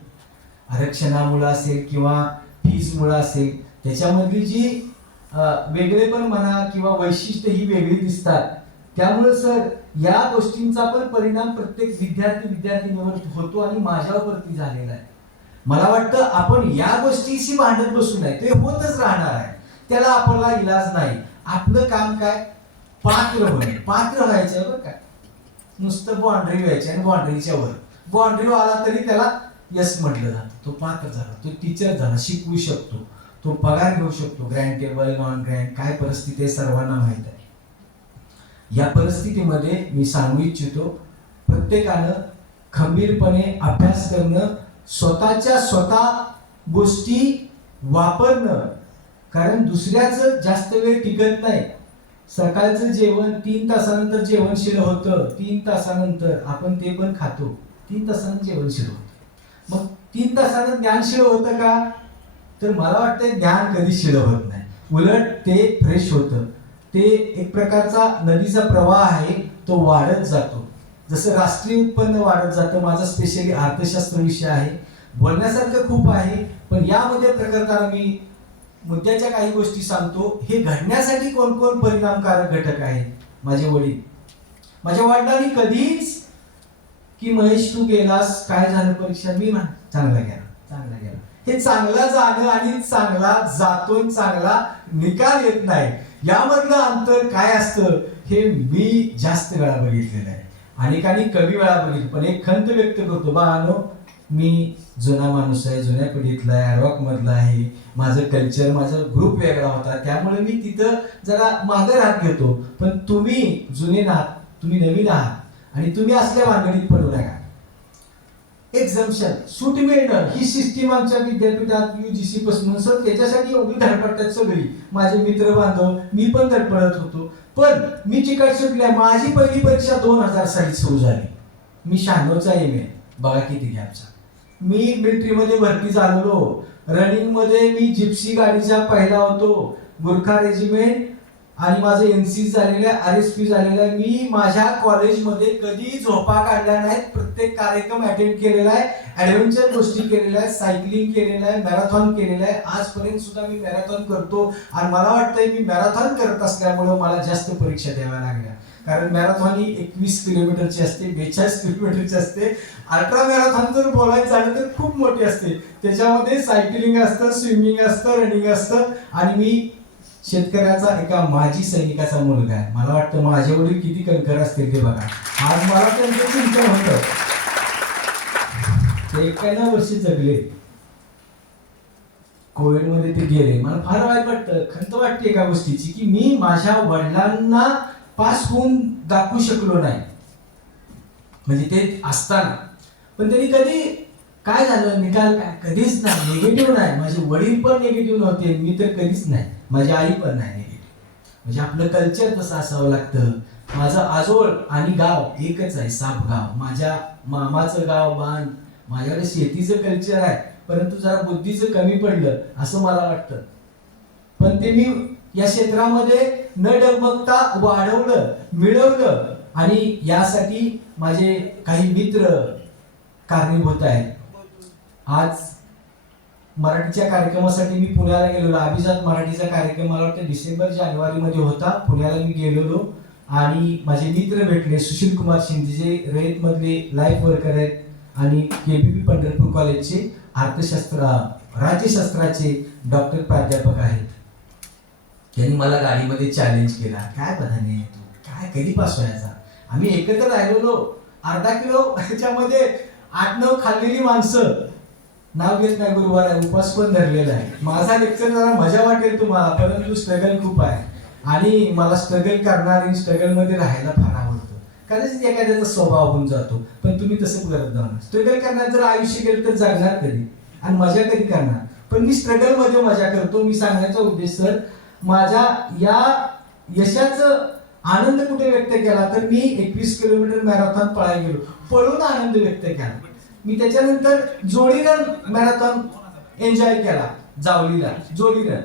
आरक्षणामुळे असेल किंवा फीजमुळे असेल, त्याच्यामधली जी वेगळेपण म्हणा किंवा वैशिष्ट्य ही वेगळी दिसतात. त्यामुळे सर या गोष्टींचा पण परिणाम प्रत्येक विद्यार्थिनीवर होतो आणि माझ्यावरती झालेला आहे. मला वाटतं आपण या गोष्टीशी भांडत बसू नये, ते होतच राहणार आहे, त्याला आपल्याला इलाज नाही. आपलं काम काय, पात्र होणे, पात्र व्हायचं बरं का. नुसतं बाउंड्री व्हायची आणि बाउंड्रीच्या वर बाउंड्री आला तरी त्याला यस म्हटलं जातं. तो पात्र झाला, तो टीचर झाला, शिकवू शकतो, तो पगार घेऊ शकतो, ग्रँटेबल नॉन ग्रँट काय परिस्थिती आहे सर्वांना माहीत आहे. या परिस्थितीमध्ये मी सांगू इच्छितो, प्रत्येकानं खंबीरपणे अभ्यास करणं, स्वतः गोष्टी वापरणं, कारण दुसऱ्याचं जास्त वेळ टिकत नाही. सकाळचं जेवण 3 तासानंतर जेवणशील होतं, 3 तासानंतर आपण ते पण खातो, 3 तासानं जेवणशील होतं. मग 3 तासानं ज्ञानशील होतं का, तर मला वाटतं ज्ञान कधी शिळ होत नाही, उलट ते फ्रेश होतं. ते एक प्रकारचा नदीचा प्रवाह आहे, तो वाढत जातो. जसं राष्ट्रीय उत्पन्न वाढत जातं. माझा स्पेशली अर्थशास्त्र विषय आहे, बोलण्यासारखं खूप आहे, पण यामध्ये प्रकरताना मी मुद्द्याच्या काही गोष्टी सांगतो. हे घडण्यासाठी कोण कोण परिणामकारक घटक आहेत. माझे वडील, माझ्या वडिलांनी कधीच की महेश तू गेलास, काय झालं परीक्षा, मी म्हण चांगला गेला, चांगला गेला. हे चांगला जाणं आणि चांगला जातो, चांगला निकाल येत नाही, यामधलं अंतर काय असतं हे मी जास्त वेळा बघितलेलं आहे. अनेकांनी कमी वेळा बघितलं. पण एक खंत व्यक्त करतो, बाळानो मी जुना माणूस आहे, जुन्या पिढीतला आहे, ॲडव्हॉक मधला आहे, माझं कल्चर, माझा ग्रुप वेगळा होता, त्यामुळे मी तिथं जरा मागे राहत घेतो. पण तुम्ही जुने आहात, तुम्ही नवीन आहात आणि तुम्ही असल्या भानगडीत पडू नका. एक्झम्पशन सूट मिळणं ही सिस्टीम आमच्या विद्यापीठात UGC पासून, सर त्याच्यासाठी एवढी धडपडतात सगळी, माझे मित्र बांधव, मी पण धडपडत होतो. पण मी तिकट सुटल्या. माझी पहिली परीक्षा 2000 साली सुरू झाली. मी 96चा MA, बघा किती गॅपचा. मी मिलिटरीमध्ये भरती झालेलो, रनिंग मध्ये मी जिप्सी गाडीचा पहिला होतो. गुरखा रेजिमेंट आणि माझं NC झालेलं आहे, RSP झालेलं आहे. मी माझ्या कॉलेजमध्ये कधी झोपा काढल्या नाहीत. प्रत्येक कार्यक्रम अटेंड केलेला आहे, ॲडव्हेंचर गोष्टी केलेल्या आहेत, सायकलिंग केलेलं आहे, मॅरेथॉन केलेलं आहे. आजपर्यंत सुद्धा मी मॅरेथॉन करतो आणि मला वाटतंय मी मॅरेथॉन करत असल्यामुळं मला जास्त परीक्षा द्याव्या लागल्या. कारण मॅरेथॉन ही 21 किलोमीटरची असते, 42 किलोमीटरची असते. अल्ट्रा मॅरेथॉन जर बोलायचं झालं तर खूप मोठी असते. त्याच्यामध्ये सायकलिंग असतं, स्विमिंग असतं, रनिंग असतं. आणि मी शेतकऱ्याचा एका माजी सैनिकाचा मुलगा आहे. मला वाटतं माझे वडील किती कणखर असतील ते बघा. आज मला त्यांचं चिंतन होतं. ते 91 वर्ष जगले, कोविडमध्ये ते गेले. मला फार वाईट वाटतं, खंत वाटते एका गोष्टीची की मी माझ्या वडिलांना पास होऊन दाखवू शकलो नाही, म्हणजे ते असताना. पण त्यांनी कधी काय झालं, निकाल काय, कधीच नाही, निगेटिव्ह नाही. माझे वडील पण निगेटिव्ह नव्हते, मी तर कधीच नाही, माझी आई पण नाही निगेटिव्ह. म्हणजे आपलं कल्चर तसं असावं लागतं. माझं आजोळ आणि गाव एकच आहे, सापगाव. माझ्या मामाचं गाव बांध. माझ्याकडे शेतीचं कल्चर आहे, परंतु जरा बुद्धीचं कमी पडलं असं मला वाटतं. पण ते मी या क्षेत्रामध्ये न डगमगता वाढवलं, मिळवलं. आणि यासाठी माझे काही मित्र कारणीभूत आहेत. आज मराठीच्या कार्यक्रमासाठी मी पुण्याला गेलेलो. अभिजात मराठीचा कार्यक्रम मला वाटतं डिसेंबर-जानेवारीमध्ये होता. पुण्याला मी गेलेलो आणि माझे मित्र भेटले. सुशील कुमार शिंदे जे रयतमधले लाईफ वर्कर आहेत आणि KBP पंढरपूर कॉलेजचे राज्यशास्त्राचे डॉक्टर प्राध्यापक आहेत. त्यांनी मला गाडीमध्ये चॅलेंज केला, काय बधाने तू काय कधी पास व्हायचा. आम्ही एकत्र राहिलेलो. अर्धा किलो ह्याच्यामध्ये 8-9 खाल्लेली माणसं, नाव घेत नाही गुरुवार आहे, उपवास पण धरलेला आहे. माझा लेक्चर जरा मजा वाटेल तुम्हाला, परंतु स्ट्रगल खूप आहे आणि मला स्ट्रगल करणारी स्ट्रगलमध्ये राहायला फार आवडतं. कदाचित एखाद्याचा स्वभाव होऊन जातो, पण तुम्ही तसं करत जाणार. स्ट्रगल करण्यात जर आयुष्य गेलं तर जगणार कधी आणि मजा कधी करणार. पण मी स्ट्रगलमध्ये मजा करतो. मी सांगण्याचा उद्देश सर, माझ्या या यशाचं आनंद कुठे व्यक्त केला तर मी 21 किलोमीटर मॅरेथॉन पळायला गेलो, पळून आनंद व्यक्त केला. मी त्याच्यानंतर जोडी रन मॅरेथॉन एन्जॉय केला, जावलीला जोडी रन.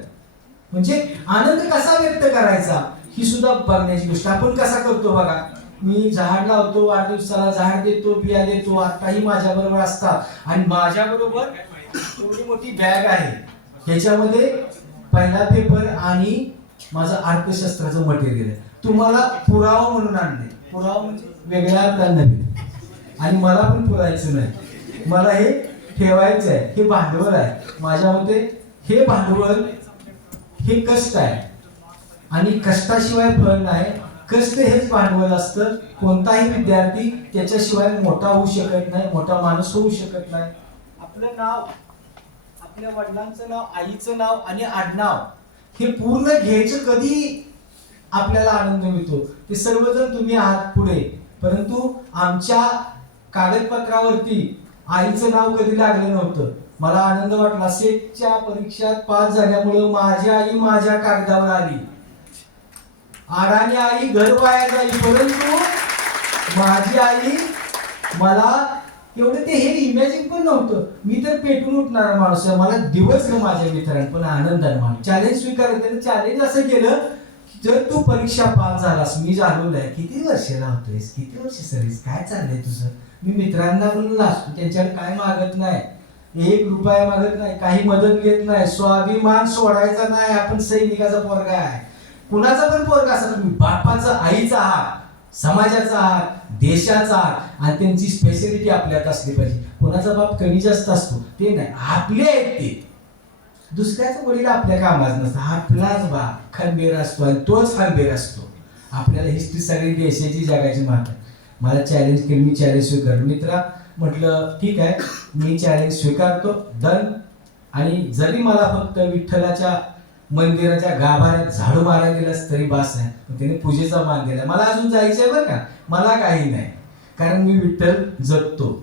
म्हणजे आनंद कसा व्यक्त करायचा ही सुद्धा बघण्याची गोष्ट. आपण कसा करतो बघा, मी झाड लावतो, 8 दिवसाला झाड देतो, बिया देतो. आताही माझ्या बरोबर असतात आणि माझ्या बरोबर एवढी मोठी बॅग आहे, ह्याच्यामध्ये पहिला पेपर आणि माझं अर्थशास्त्राचं मटेरियल आहे. तुम्हाला पुरावा म्हणून आणले. पुरावा म्हणजे वेगळ्या अर्थाने नव्हे आणि मला पण पुरायचं नाही, मला हे ठेवायचं आहे. हे भांडवल आहे माझ्या मते. हे भांडवल, हे कष्ट आहे आणि कष्टाशिवाय फळ नाही. कष्ट हेच भांडवल असतं. कोणताही विद्यार्थी त्याच्याशिवाय मोठा होऊ शकत नाही, मोठा माणूस होऊ शकत नाही. आपलं नाव, आपल्या वडिलांचं नाव, आईचं नाव आणि आडनाव हे पूर्ण घ्यायचं कधी आपल्याला आनंद मिळतो. ते सर्वजण तुम्ही आहात पुढे, परंतु आमच्या कागदपत्रावरती आईचं नाव कधी लागलं नव्हतं. मला आनंद वाटला. सेटच्या परीक्षात पास झाल्यामुळं माझी आई माझ्या कागदावर आली. अडाणी आई घर वाया जाई, परंतु माझी आई मला एवढं ते हे इमॅजिन पण नव्हतं. मी तर पेटून उठणारा माणूस आहे. मला दिवस माझ्या मित्रांनी पण आनंदाने मानलं. चॅलेंज स्वीकारलं. चॅलेंज असं केलं, जर तू परीक्षा पास झालास, मी झालेलो आहे, किती वर्ष राहतोयस, किती वर्ष सर्विस, काय चाललंय तुझं. मी मित्रांना बोललो असतो, त्यांच्याकडे काय मागत नाही, 1 रुपया मागत नाही, काही मदत घेत नाही. स्वाभिमान सोडायचा नाही. आपण सैनिकाचा पोरगा आहे, कुणाचा पण पोरगा असा. तुम्ही बापाचा, आईचा आहात, समाजाचा आहात, देशाचा आहात आणि त्यांची स्पेशालिटी आपल्यात असली पाहिजे. कोणाचा बाप कमी जास्त असतो ते नाही, आपले आहेत ते. दुसऱ्याचा वडील आपल्या कामात नसतं, आपलाच बाप खंबीर असतो आणि तोच खंबीर असतो. आपल्याला हिस्ट्री सगळी देशाची जगाची माहिती. मला चॅलेंज केलं, मी चॅलेंज स्वीकारलं. मित्रा म्हटलं ठीक आहे, मी चॅलेंज स्वीकारतो, डन. आणि जरी मला फक्त विठ्ठलाच्या मंदिराच्या गाभाऱ्यात झाडू मारायला दिलास तरी बास आहे. त्याने पूजेचा मान दिला. मला अजून जायचंय बरं का, मला काही नाही, कारण मी विठ्ठल जगतो.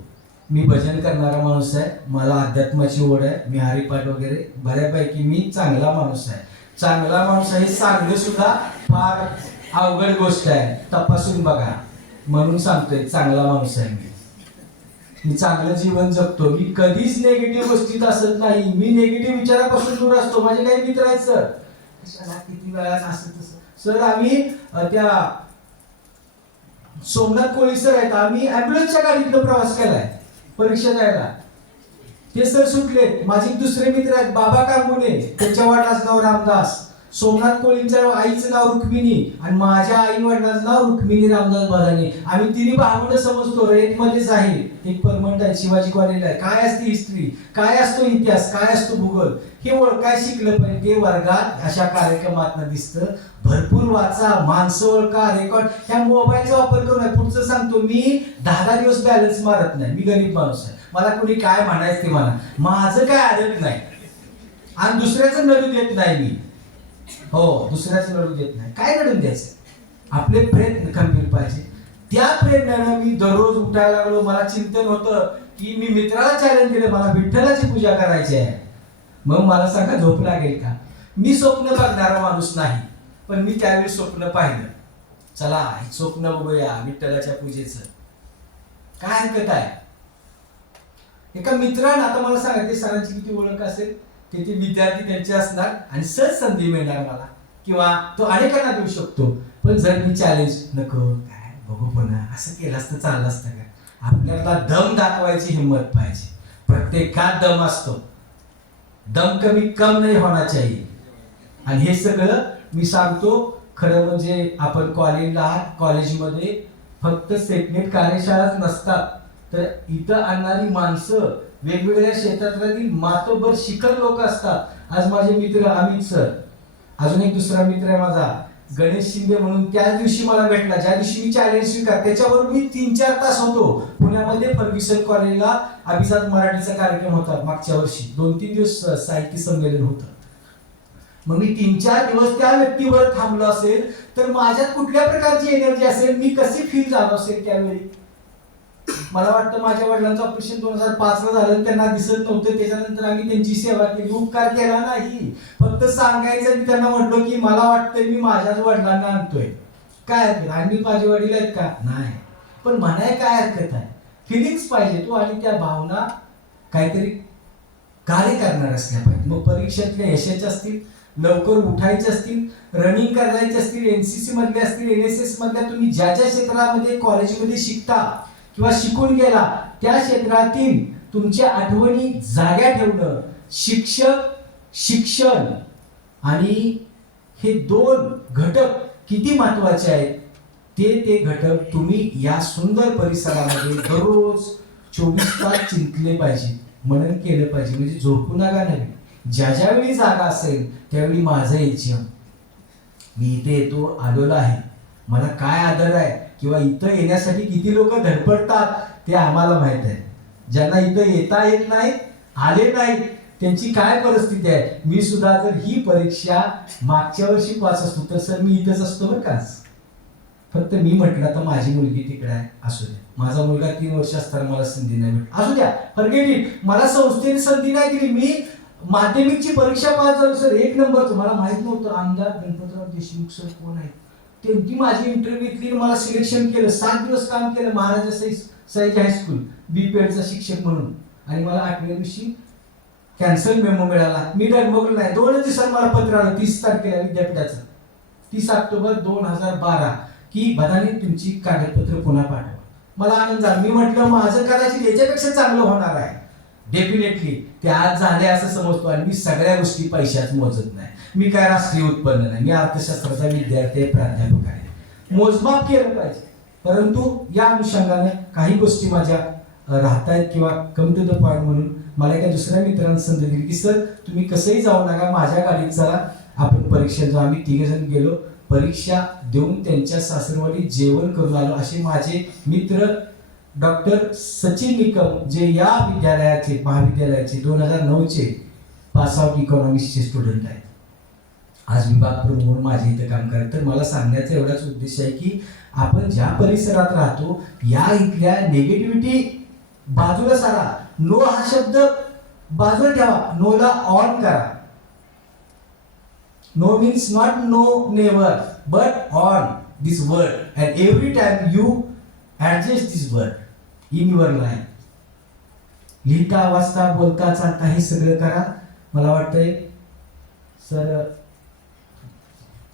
मी भजन करणारा माणूस आहे, मला अध्यात्माची ओढ आहे, मी हरिपाठ वगैरे बऱ्यापैकी. मी चांगला माणूस आहे. चांगला माणूस आहे सांगणं सुद्धा फार अवघड गोष्ट आहे, तपासून बघा. म्हणून सांगतोय चांगला माणूस आहे मी चांगलं जीवन जगतो. मी कधीच नेगेटिव्ह गोष्टीत असत नाही. मी नेगेटिव्ह विचारापासून दूर असतो. माझे काही मित्र आहेत सर, कशाला किती वेळा असं तसं. सर आम्ही त्या सोमनाथ कोळी सर आहेत, आम्ही ॲम्ब्युलन्सच्या गाडीतनं प्रवास केलाय परीक्षा द्यायला. ते सर सुटले. माझे दुसरे मित्र आहेत बाबा कांबुले, त्यांच्या वडिलांचं नाव रामदास, सोमनाथ कोळींच्या आईचं नाव रुक्मिणी आणि माझ्या आई वडिलांचं नाव रुक्मिणी रामदास बदाने. आम्ही तिन्ही भावंड समजतो, मध्येच आहे. एक परमनंट आहे, शिवाजी कॉलेजला आहे. काय असते हिस्ट्री, काय असतो इतिहास, काय असतो भूगोल, हे ओळखाय शिकलं पाहिजे. ते वर्गात अशा कार्यक्रमातनं दिसतं. भरपूर वाचा, माणसं ओळखा, रेकॉर्ड. ह्या मोबाईलचा वापर करू नये. पुढचं सांगतो, मी 10 दिवस बॅलन्स मारत नाही. मी गरीब माणूस आहे, मला कुणी काय म्हणायचं ते म्हणा, माझं काय अडत नाही आणि दुसऱ्याचं लढू देत नाही मी. हो, दुसऱ्याचं लढू देत नाही. काय लढून द्यायचं? आपले प्रयत्न खंबीर पाहिजे. त्या प्रेरणेनं मी दररोज उठायला लागलो. मला चिंतन होतं की मी मित्राला चॅलेंज दिलं, मला विठ्ठलाची पूजा करायची आहे. मग मला सांगा झोप लागेल का? मी स्वप्न बघणारा माणूस नाही, पण मी त्यावेळी स्वप्न पाहिलं. चला स्वप्न बघूया विठ्ठलाच्या पूजेचं. काय हरकत आहे? एका मित्रानं, आता मला सांगा ते सरांची किती ओळख असेल, ते विद्यार्थी त्यांचे असणार आणि सहज संधी मिळणार मला, किंवा तो अनेकांना देऊ शकतो. पण जर मी चॅलेंज नको, काय बघू पुन्हा, असं केलं असतं चाललं असतं का? आपल्याला दम दाखवायची हिंमत पाहिजे. प्रत्येकात दम असतो, दम कमी कम नाही होना चाहिए. आणि हे सगळं मी सांगतो खरं म्हणजे आपण कॉलेजला आहात, कॉलेजमध्ये फक्त सेटनेट कार्यशाळाच नसतात, तर इथं आणणारी माणसं वेगवेगळ्या क्षेत्रातील मातोबर शिखर लोक असतात. आज माझे मित्र अमित सर, अजून एक दुसरा मित्र आहे माझा गणेश शिंदे म्हणून, त्याच दिवशी मला भेटला ज्या दिवशी मी चॅलेंज स्वीकार, त्याच्यावर मी 3-4 तास होतो पुण्यामध्ये. फर्ग्युसन कॉलेजला अभिजात मराठीचा कार्यक्रम होता मागच्या वर्षी, 2-3 दिवस साहित्य संमेलन होतं. मग मी 3-4 दिवस त्या व्यक्तीवर थांबलो असेल तर माझ्यात कुठल्या प्रकारची एनर्जी असेल, मी कशी फील झालो असेल त्यावेळी. मला वाटतं माझ्या वडिलांचं ऑपरेशन 2005 ला झालं, त्यांना दिसत नव्हतं. त्याच्यानंतर आम्ही त्यांची सेवा केली, उपकार केला नाही. फक्त सांगायचं, मी त्यांना म्हटलो की मला वाटतंय मी माझ्याच वडिलांना आणतोय. काय हरकत? आणि माझे वडील आहेत का? नाही. पण म्हणाय काय हरकत आहे? फिलिंग्स पाहिजे तो, आणि त्या भावना काहीतरी कार्य करणार असल्या पाहिजे. मग परीक्षेतल्या यशाचे असतील, लवकर उठायचे असतील, रनिंग करायचे असतील, एनसीसी मधले असतील, एनएसएस मधल्या, तुम्ही ज्या ज्या क्षेत्रामध्ये कॉलेजमध्ये शिकता किंवा शिकून गेला त्या क्षेत्रातील तुमच्या आठवणी जाग्या ठेवणं, शिक्षक, शिक्षण आणि हे 2 घटक किती महत्वाचे आहेत, ते घटक तुम्ही या सुंदर परिसरामध्ये दररोज 24 तास चिंतले पाहिजे, मनन केलं पाहिजे. म्हणजे झोपू नका नव्हे. ज्या ज्यावेळी जागा असेल त्यावेळी माझं इच्छा, मी इथे येतो, आलेलो आहे, मला काय आदर आहे, किंवा इथं येण्यासाठी किती लोक धडपडतात ते आम्हाला माहित आहे. ज्यांना इथं येता येत नाही, आले नाही, त्यांची काय परिस्थिती आहे. मी सुद्धा जर ही परीक्षा मागच्या वर्षी पास असतो तर सर मी इथंच असतो बरं का. फक्त मी म्हटलं तर माझी मुलगी तिकडे आहे, असू द्या. माझा मुलगा 3 वर्ष असताना मला संधी नाही भेटली, असू द्या, फॉरगेट इट. मला संस्थेने संधी नाही दिली. मी माध्यमिकची परीक्षा पास झालो सर, 1 नंबर. मला माहित नव्हतं आमदार गणपतराव देशमुख सर कोण आहेत. त्यांनी माझी इंटरव्ह्यू घेतली, मला सिलेक्शन केलं. 7 दिवस काम केलं महाराजा साईज हायस्कूल बीपीएडचा शिक्षक म्हणून. आणि मला 8व्या दिवशी कॅन्सल मेमो मिळाला. मी डगमगलो नाही. 2 दिवसात मला पत्र आलं 30 तारखेला विद्यापीठाचं, 30 ऑक्टोबर 2012 की बदाने तुमची कागदपत्र पुन्हा पाठवा. मला आनंद झाला. मी म्हटलं माझं कदाचित याच्यापेक्षा चांगलं होणार आहे. डेफिनेटली ते आज झाले असं समजतो. आणि मी सगळ्या गोष्टी पैशात मोजत नाही. मी काय राष्ट्रीय उत्पन्न नाही, मी अर्थशास्त्राचा विद्यार्थी आहे, प्राध्यापक आहे. मोजमाप केलं पाहिजे. परंतु या अनुषंगाने काही गोष्टी माझ्या राहतायत किंवा कम टू द पॉईंट म्हणून मला एका दुसऱ्या मित्रांनी संधी दिली की सर तुम्ही कसंही जाऊ नका, माझ्या गाडीत चला, आपण परीक्षा जाऊ. आम्ही 3 जण गेलो. परीक्षा देऊन त्यांच्या सासरवाडीत जेवण करून आलो. असे माझे मित्र डॉक्टर सचिन निकम, जे या विद्यालयाचे महाविद्यालयाचे 2009चे पास आउट इकॉनॉमिक्सचे स्टुडंट आहेत, आज विभाग प्रमुख म्हणून माझे इथं काम करतात. तर मला सांगण्याचा एवढाच उद्देश आहे की आपण ज्या परिसरात राहतो या इथल्या नेगेटिव्हिटी बाजूला सारा. नो हा शब्द बाजूला ठेवा, नोला ऑन करा. No means not no never but on this word and every time you adjust this word in your life. लिहिता वाचता बोलता चालता हे सगळं करा. मला वाटतंय सर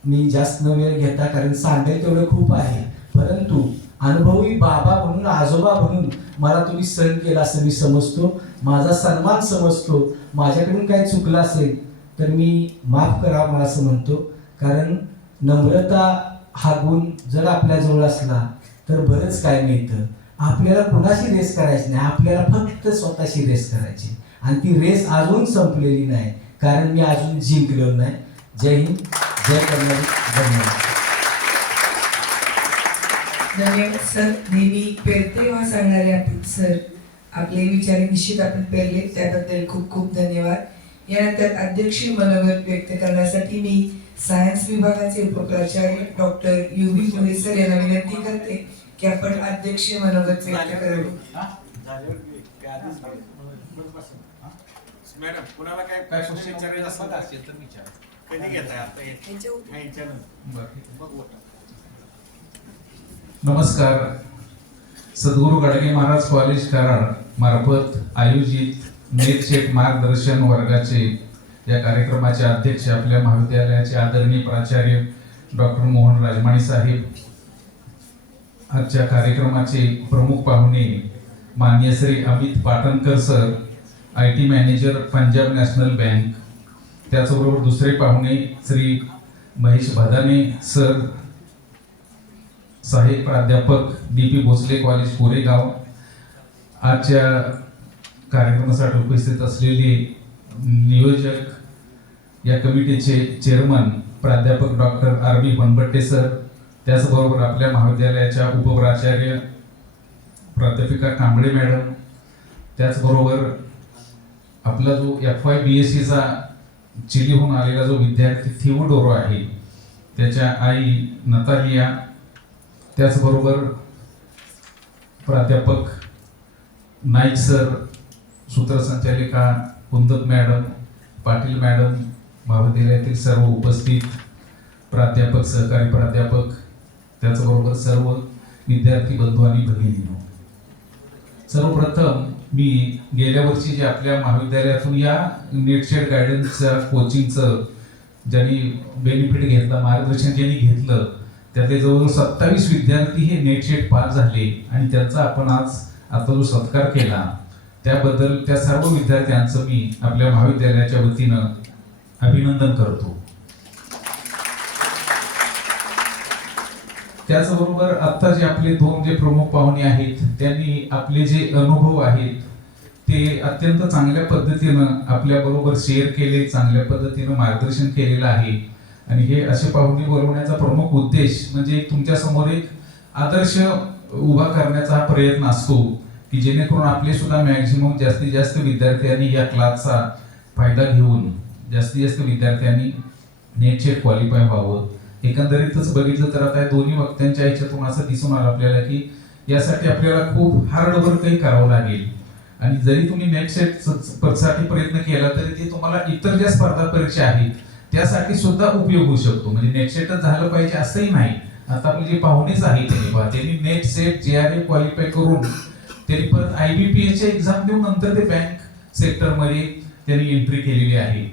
मी जास्त न वेळ घेता, कारण सांगेल तेवढं खूप आहे, परंतु अनुभवी बाबा म्हणून, आजोबा म्हणून मला तुम्ही सण केला असं मी समजतो, माझा सन्मान समजतो. माझ्याकडून काही चुकलं असेल तर मी माफ करा मला असं म्हणतो, कारण नम्रता हा गुण जर आपल्याजवळ असला तर बरंच काय मिळतं. आपल्याला कुणाशी रेस करायची नाही, आपल्याला फक्त स्वतःशी रेस करायची, आणि ती रेस अजून संपलेली नाही, कारण मी अजून जिंकलेलो नाही. जय हिंद, जय कर्नाटक, धन्यवाद. धन्यवाद सर. नेहमी पेरते तेव्हा सांगणारे आपण सर, आपले विचार निश्चित आपण पेरले, त्याबद्दल खूप खूप धन्यवाद. यानंतर अध्यक्षीय मनोगत व्यक्त करण्यासाठी मी सायन्स विभागाचे उपप्राचार्य डॉक्टर युवी मुले सर यांना विनंती करते की आपण अध्यक्षीय मनोगत व्यक्त करावे. मॅडम कुणाला काय प्रश्न विचारायचा असेल तर विचारा. कधी घेताय आता? नमस्कार. सद्गुरू गाडगे महाराज कॉलेज कराड मार्फत आयोजित नेट मार्गदर्शन वर्गाचे या कार्यक्रमाचे अध्यक्ष आपल्या महाविद्यालयाचे आदरणीय प्राचार्य डॉक्टर मोहन राजमाणी साहेब, आजच्या कार्यक्रमाचे प्रमुख पाहुणे माननीय Shri Amit Patankar sir, IT manager Punjab national bank, त्याचबरोबर दुसरे पाहुणे श्री महेश भदाने सर, सहाय्यक प्राध्यापक DP भोसले कॉलेज कोरेगाव, आजच्या कार्यक्रमासाठी उपस्थित असलेले नियोजक या कमिटीचे चेअरमन प्राध्यापक डॉक्टर RB बनबट्टे सर, त्याचबरोबर आपल्या महाविद्यालयाच्या उपप्राचार्य प्राध्यापिका कांबळे मॅडम, त्याचबरोबर आपला जो FY BSc चिलीहून आलेला जो विद्यार्थी थिओडोरो आहे त्याच्या आई नतालिया, त्याचबरोबर प्राध्यापक नाईक सर, सूत्रसंचालिका कुंदत मॅडम, पाटील मॅडम, महाविद्यालयातील सर्व उपस्थित प्राध्यापक, सहकारी प्राध्यापक, त्याचबरोबर सर्व विद्यार्थी बंधू आणि भगिनींनो, सर्वप्रथम मी गेल्या वर्षी जे आपल्या महाविद्यालयातून या नेटशेड गायडन्सच्या कोचिंगचं ज्यांनी बेनिफिट घेतलं, मार्गदर्शन ज्यांनी घेतलं, त्यातले जवळजवळ 27 विद्यार्थी हे नेटशेड पास झाले आणि त्यांचा आपण आज आता जो सत्कार केला त्याबद्दल त्या सर्व विद्यार्थ्यांचं मी आपल्या महाविद्यालयाच्या वतीनं अभिनंदन करतो. त्याचबरोबर आता जे आपले दोन जे प्रमुख पाहुणे आहेत त्यांनी आपले जे अनुभव आहेत ते अत्यंत चांगल्या पद्धतीनं आपल्या बरोबर शेअर केले, चांगल्या पद्धतीनं मार्गदर्शन केलेलं आहे. आणि हे असे पाहुणे बोलवण्याचा प्रमुख उद्देश म्हणजे तुमच्या समोर एक आदर्श उभा करण्याचा हा प्रयत्न असतो की जेणेकरून आपले सुद्धा मॅक्झिमम जास्तीत जास्त विद्यार्थ्यांनी या क्लासचा फायदा घेऊन जास्तीत जास्त विद्यार्थ्यांनी नेटशेड क्वालिफाय व्हावं. एकंदरीतच बघितलं तर आता दोन्ही वक्त्यांच्या ह्याच्यातून असं दिसून आलं आपल्याला की यासाठी आपल्याला खूप हार्ड वर्क काही करावं लागेल. आणि जरी तुम्ही नेटशेड साठी प्रयत्न केला तरी ते तुम्हाला इतर ज्या स्पर्धा परीक्षा आहेत त्यासाठी सुद्धा उपयोग होऊ शकतो. म्हणजे नेटशेटच झालं पाहिजे असंही नाही. आता आपले जे पाहुणेच आहेत त्यांनी नेट सेट JRF क्वालिफाय करून त्यांनी परत IBPS ची एक्झाम देऊन नंतर ते बँक सेक्टरमध्ये त्यांनी एंट्री केलेली आहे.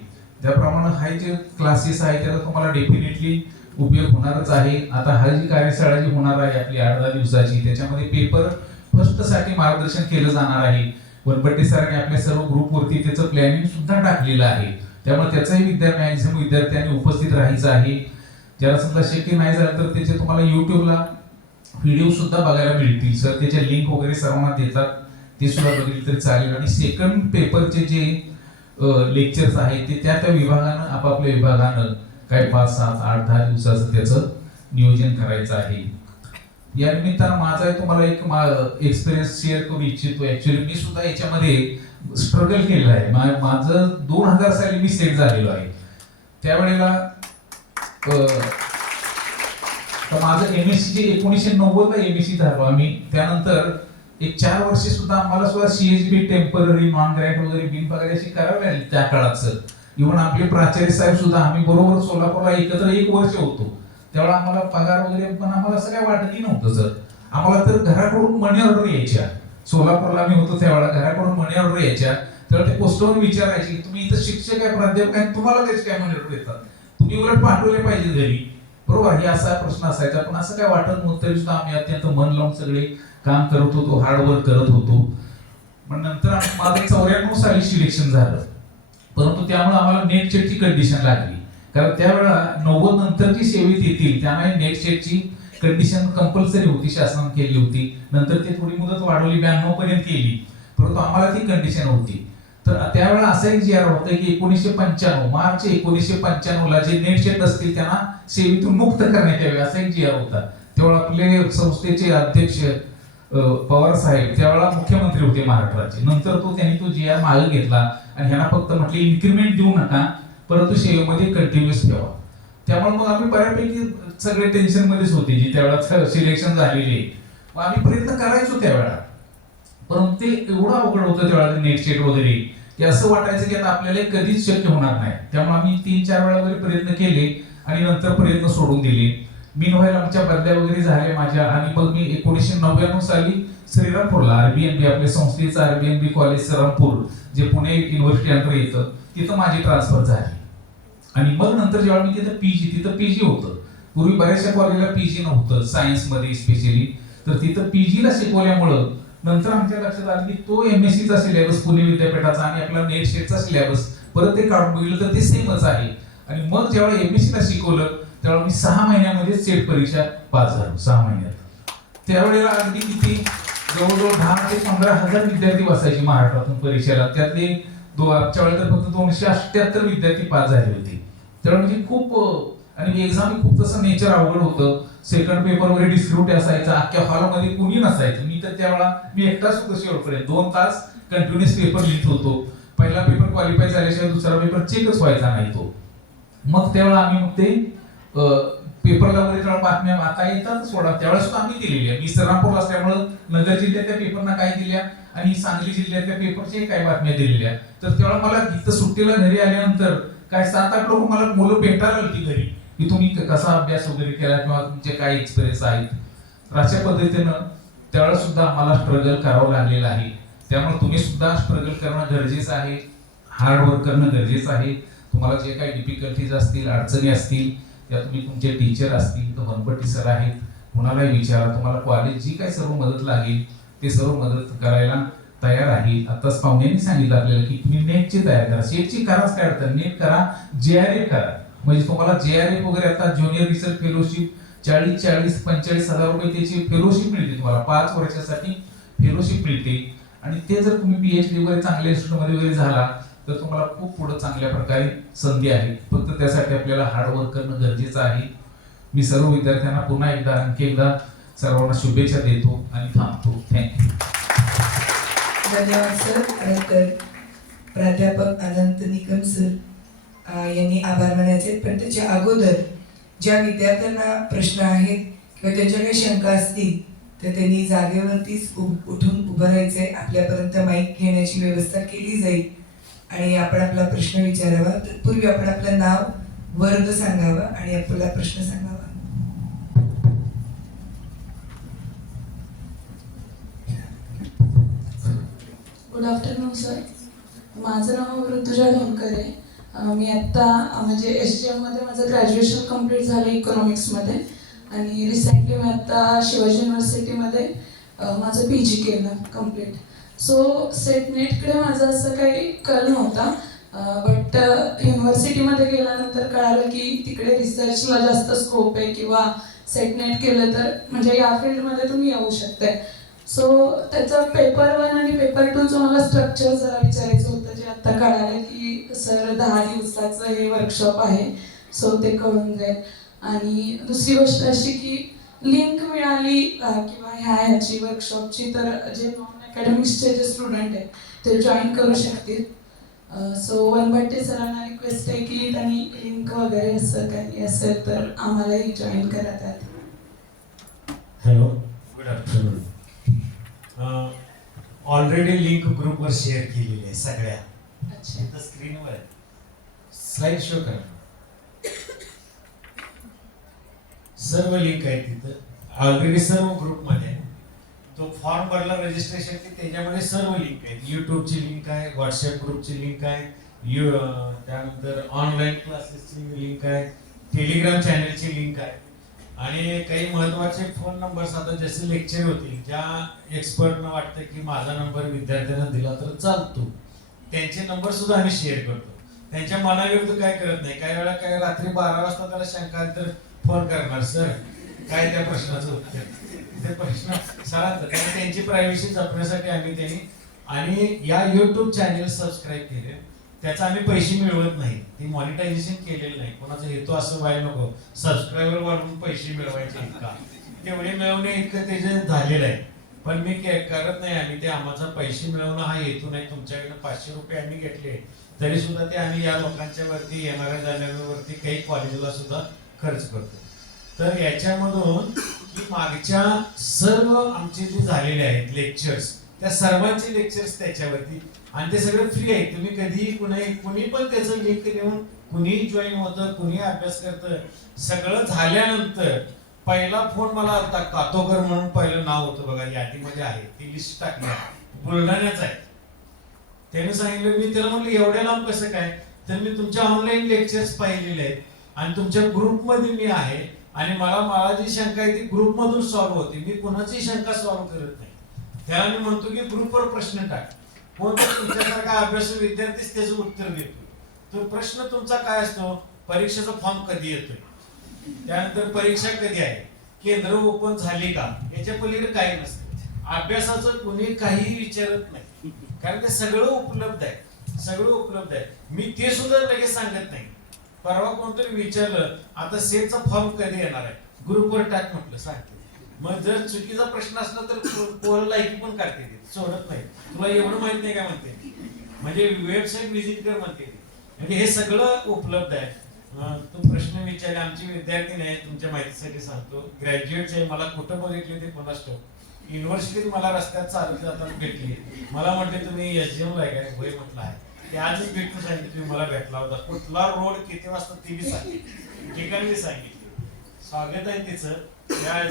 त्याप्रमाणे हा जे क्लासेस आहे त्याला तुम्हाला डेफिनेटली उपयोग होणारच आहे. आता हा जी कार्यशाळा जी होणार आहे आपली 8-10 दिवसाची त्याच्यामध्ये पेपर फर्स्ट साठी मार्गदर्शन केलं जाणार आहे. वनपट्टी सरांनी आपल्या सर्व ग्रुपवरती त्याचं प्लॅनिंग सुद्धा टाकलेलं आहे. त्यामुळे त्याचाही मॅक्झिमम विद्यार्थ्यांनी उपस्थित राहायचं आहे. ज्याला समजा शक्य नाही झालं तर त्याचे तुम्हाला युट्यूबला व्हिडिओ सुद्धा बघायला मिळतील सर, त्याच्या लिंक वगैरे सर्वांना देतात, ते सुद्धा बघितले तरी चालेल. आणि सेकंड पेपरचे जे लेक्चर्स आहेत ते त्या विभागानं आपापल्या विभागानं काही 5, 7, 8, 10 दिवसाचं त्याचं नियोजन करायचं आहे. या निमित्तानं माझा तुम्हाला एक एक्सपिरियन्स शेअर करू इच्छितो. ऍक्च्युअली मी सुद्धा याच्यामध्ये स्ट्रगल केलं आहे. माझं 2000 साली मी सेट झालेलो आहे. त्यावेळेला माझं MSc 1990 ला MSc झालो आम्ही. त्यानंतर एक 4 वर्षे सुद्धा आम्हाला सुद्धा CHB टेम्पररी नॉन ग्रॅड वगैरे बिनपगारी अशी करावी लागली त्या काळात सर. इव्हन आपले प्राचार्य साहेब सुद्धा आम्ही बरोबर सोलापूरला एकत्र 1 वर्ष होतो. त्यावेळेला आम्हाला पगार वगैरे पण आम्हाला असं काय वाटतही नव्हतं सर. आम्हाला तर घराकडून मनी ऑर्डर यायच्या. सोलापूरला आम्ही होतो त्यावेळेला घराकडून मनी ऑर्डर यायच्या. त्यावेळेला ते पोस्टवर विचारायचे की तुम्ही इथं शिक्षक आहे, प्राध्यापक आहे, तुम्हाला त्याचे काय मनी ऑर्डर येतात, तुम्ही उलट पाठवले पाहिजे घरी. बरोबर, हे असा प्रश्न असायचा, पण असं काय वाटत नव्हतं. तरी सुद्धा आम्ही अत्यंत मन लावून सगळे काम करत होतो, हार्डवर्क करत होतो. पण नंतर माझं 94 साली सिलेक्शन झालं, परंतु त्यामुळे आम्हाला नेट सेटची कंडिशन लागली. कारण त्यावेळेला 90 नंतर जी सेवेत येतील त्यामुळे नेट सेटची कंडिशन कंपल्सरी होती, शासनाने केली होती. नंतर ते थोडी मुदत वाढवली, 92 पर्यंत केली, परंतु आम्हाला ती कंडिशन होती. तर त्यावेळेला असा एक जी आर होतं की 1995 मार्च 1995 ला जे नेट सेट असतील त्यांना सेवेतून मुक्त करण्यात यावे, असा एक जी आर होता. तेव्हा आपले संस्थेचे अध्यक्ष पवार साहेब त्यावेळेला मुख्यमंत्री होते महाराष्ट्राचे. नंतर त्यांनी तो जी आर मागे घेतला आणि ह्यांना फक्त म्हटले इन्क्रीमेंट देऊ नका, परंतु सेवेमध्ये कंटिन्युअस ठेवा. त्यामुळे मग आम्ही बऱ्यापैकी सगळे टेन्शन मध्येच होते जी त्यावेळेला सिलेक्शन झालेले. मग आम्ही प्रयत्न करायचो त्यावेळेला, परंतु ते एवढं अवघड होतं त्यावेळेला नेट सेट वगैरे की असं वाटायचं की आता आपल्याला कधीच शक्य होणार नाही. त्यामुळे आम्ही 3-4 वेळा वगैरे प्रयत्न केले आणि नंतर प्रयत्न सोडून दिले. मीनवाईल आमच्या बदल्या वगैरे झाल्या माझ्या, आणि मग मी 1999 साली श्रीरामपूरला आरबीएनबी आपल्या संस्थेचं आरबीएनबी कॉलेज श्रीरामपूर जे पुणे युनिव्हर्सिटी अंतर येतं तिथं माझी ट्रान्सफर झाली. आणि मग नंतर जेव्हा मी तिथं पीजी होतं. पूर्वी बऱ्याचशा कॉलेजला पीजी नव्हतं सायन्समध्ये स्पेशली, तर तिथं पीजीला शिकवल्यामुळं नंतर आमच्या लक्षात आलं की तो एमएससीचा सिलेबस पुणे विद्यापीठाचा आणि आपला नेट सेटचा सिलेबस परत ते काढून बघितलं तर ते सेमच आहे. आणि मग जेव्हा एमएससीला शिकवलं तेव्हा मी 6 महिन्यामध्ये सेट परीक्षा पास झालो, 6 महिन्यात. त्यावेळेला अगदी किती जवळजवळ 10 ते 15 हजार विद्यार्थी बसायचे महाराष्ट्रातून परीक्षेला. त्यातले आमच्या वेळेला तर फक्त 278 विद्यार्थी पास झाले होते. त्यावेळेला म्हणजे खूप, आणि एक्झाम खूप तसं नेचर अवघड होतं. सेकंड पेपर वगैरे डिस्प्यूट असायचा, अख्ख्या हॉलमध्ये कुणी नसायचं. मी तर त्यावेळेला मी एकटाच होतो शेवटपर्यंत, 2 तास कंटिन्युअस पेपर लिहित होतो. पहिला पेपर क्वालिफाय झाल्याशिवाय दुसरा पेपर चेकच व्हायचा नाही तो. मग त्यावेळेला आम्ही मग ते पेपरला वगैरे जेव्हा बातम्या आता येतात सोडा, त्यावेळेस सुद्धा आम्ही दिलेल्या. मी श्रीरामपूर असल्यामुळं नगर जिल्ह्यातल्या पेपरना काय दिल्या आणि सांगली जिल्ह्यातल्या पेपरचे काही बातम्या दिलेल्या. तर त्यावेळेला मला इथं सुट्टीला घरी आल्यानंतर काय 7-8 लोक मला मुलं भेटायला आली घरी की तुम्ही कसा अभ्यास वगैरे केला किंवा तुमचे काय एक्सपिरियन्स आहेत. तर अशा पद्धतीनं त्यावेळेस सुद्धा आम्हाला स्ट्रगल करावं लागलेलं आहे. त्यामुळे तुम्ही सुद्धा स्ट्रगल करणं गरजेचं आहे, हार्डवर्क करणं गरजेचं आहे. तुम्हाला जे काही डिफिकल्टीज असतील, अडचणी असतील, त्या तुम्ही तुमचे टीचर असतील तर वनपट्टी सर आहेत, कुणालाही विचारा. तुम्हाला कॉलेज जी काही सर्व मदत लागेल ते सर्व मदत करायला तयार आहे. आताच पाहुण्यांनी सांगितलं आपल्याला की तुम्ही नेटची तयार करा, सेटची कराच काय अडचण, नेट करा, JRF करा. म्हणजे तुम्हाला JRF वगैरे आता ज्युनियर रिसर्च फेलोशिप 40-45 हजार रुपये त्याची फेलोशिप मिळते तुम्हाला, 5 वर्षासाठी फेलोशिप मिळते. आणि ते जर तुम्ही PhD वगैरे चांगल्या इन्स्टिट्यूटमध्ये वगैरे झाला तर तुम्हाला खूप पुढे चांगल्या प्रकारे संधी आहे. फक्त त्यासाठी आपल्याला हार्डवर्क करणं गरजेचं आहे. मी सर्व विद्यार्थ्यांना पुन्हा आणखी एकदा सर्वांना शुभेच्छा देतो आणि थांबतो. थँक्यू. धन्यवाद सर. खरं प्राध्यापक अनंत निकम सर यांनी आभार मानायचे. पण त्याच्या अगोदर ज्या विद्यार्थ्यांना प्रश्न आहेत किंवा त्यांच्या काही शंका असतील तर त्यांनी जागेवरतीच उठून उभं राहायचंय. आपल्यापर्यंत माईक घेण्याची व्यवस्था केली जाईल आणि आपण आपला प्रश्न विचारावा. पूर्वी आपण आपलं नाव, वर्ग सांगावा आणि आपला प्रश्न सांगावा. Good afternoon sir. माझं नाव ऋतुजा ढोणकर आहे. मी आत्ता म्हणजे SGM मध्ये माझं ग्रॅज्युएशन कम्प्लीट झालं इकॉनॉमिक्समध्ये आणि रिसेंटली मी आत्ता शिवाजी युनिव्हर्सिटीमध्ये माझं PG केलं कम्प्लीट. सो सेट नेटकडे माझं असं काही कल नव्हता, बट युनिव्हर्सिटीमध्ये गेल्यानंतर कळालं की तिकडे रिसर्चला जास्त स्कोप आहे किंवा सेट नेट केलं तर म्हणजे या फील्डमध्ये तुम्ही येऊ शकताय. सो त्याचं पेपर 1 आणि पेपर 2चं मला स्ट्रक्चर जरा विचारायचं होतं, जे आत्ता कळालं की सर 10 दिवसाचं हे वर्कशॉप आहे, सो ते कळून जाईल. आणि दुसरी गोष्ट अशी की लिंक मिळाली किंवा ह्याची वर्कशॉपची तर जे नॉन अकॅडमिक्सचे जे स्टुडंट आहेत ते जॉईन करू शकतील. सो वनपट्टे सरांना रिक्वेस्ट आहे की त्यांनी लिंक वगैरे असं काही असेल तर आम्हालाही जॉईन करा त्यात. Hello, good afternoon. Already link ग्रुपवर शेअर केलेली आहे सगळ्या. अच्छा, इथं स्क्रीनवर स्लाइड शो करा. सर्व लिंक आहे तिथं ऑलरेडी सर्व ग्रुपमध्ये. तो फॉर्म भरला रजिस्ट्रेशन की त्याच्यामध्ये सर्व लिंक आहेत. यूट्यूबची लिंक आहे, व्हॉट्सअप ग्रुपची लिंक आहे, त्यानंतर ऑनलाईन क्लासेसची लिंक आहे, टेलिग्राम चॅनलची लिंक आहे आणि काही महत्वाचे फोन नंबर्स. आता जसे लेक्चर होतील, ज्या एक्सपर्टना वाटतं की माझा नंबर विद्यार्थ्यांना दिला तर चालतो, त्यांचे नंबर सुद्धा आम्ही शेअर करतो. त्यांच्या मनाविरुद्ध काय करत नाही. काही वेळा काय रात्री 12 वाजता त्याला शंका आली तर फोन करणार, सर काय त्या प्रश्नाचं उत्तर, ते प्रश्न सरांचं. त्यांची प्रायव्हसी जपण्यासाठी आम्ही त्यांनी आणि या युट्यूब चॅनल सबस्क्राईब केले. त्याचा आम्ही पैसे मिळवत नाही, ती मॉनिटायझेशन केलेलं नाही. कोणाचा हेतू असं व्हायला नको सबस्क्रायबर वाढवून पैसे मिळवायचे इतका, तेवढे मिळवणे इतकं त्याचे झालेलं आहे. पण मी करत नाही. आम्ही ते आम्हाला पैसे मिळवणं हा हेतू नाही. तुमच्याकडनं 500 रुपये आम्ही घेतले तरी सुद्धा ते आम्ही या लोकांच्या वरती, येणाऱ्या जाणाऱ्यांवरती, काही कॉलेजला सुद्धा खर्च करतो. तर याच्यामधून की मागच्या सर्व आमचे जे झालेले आहेत लेक्चर्स, त्या सर्वांचे लेक्चर्स त्याच्यावरती आणि ते सगळं फ्री आहे. तुम्ही कधीही कुणी पण त्याचं लिंक देऊन कुणीही जॉईन होतं, कुणी अभ्यास करतं. सगळं झाल्यानंतर पहिला फोन मला आलता, कातोकर म्हणून पहिलं नाव होतं बघा, यादीमध्ये आहे, ती लिस्ट टाकली आहे, बुलढाण्याच आहे. त्याने सांगितलं, मी त्याला म्हणलं एवढ्या लांब कसं काय, तर मी तुमच्या ऑनलाईन लेक्चर्स पाहिलेले आहेत आणि तुमच्या ग्रुपमध्ये मी आहे आणि मला जी शंका आहे ती ग्रुपमधून सॉल्व्ह होते. मी कोणाची शंका सॉल्व्ह करत नाही. त्याला मी म्हणतो की ग्रुपवर प्रश्न टाक, कोण तर तुमच्यासारखा अभ्यासू विद्यार्थीच त्याचं उत्तर देतो. तर प्रश्न तुमचा काय असतो, परीक्षेचा फॉर्म कधी येतोय, त्यानंतर परीक्षा कधी आहे, केंद्र ओपन झाली का, याच्या पलीकडे काही नसतं. अभ्यासाचं कुणी काही विचारत नाही, कारण ते सगळं उपलब्ध आहे, सगळं उपलब्ध आहे. मी ते सुद्धा लगेच सांगत नाही. परवा कोणतरी विचारलं, आता सेटचा फॉर्म कधी येणार आहे, ग्रुपवर टाक म्हटलं, सांगते. मग जर चुकीचा प्रश्न असला तर पोरं लायकी पण काढते, सोडत नाही. तुला एवढं माहित नाही काय म्हणते, म्हणजे वेबसाईट व्हिजिट कर म्हणते. म्हणजे हे सगळं उपलब्ध आहे. तो प्रश्न विचारले, आमची विद्यार्थी नाही, तुमच्या माहितीसाठी सांगतो, ग्रॅज्युएटचे. मला कुठं बघितले ते कोणाच ठाऊक, युनिव्हर्सिटीत मला रस्त्यात चालत जाताना भेटली. मला म्हटले तुम्ही SGM ला आहे काय, होय म्हटलं आहे. ते आजच भेटून सांगितलं, तुम्ही मला भेटला होता, कुठला रोड किती वाजता ती बी सांगितली, ठिकाणी सांगितली. स्वागत आहे तिचं, त्या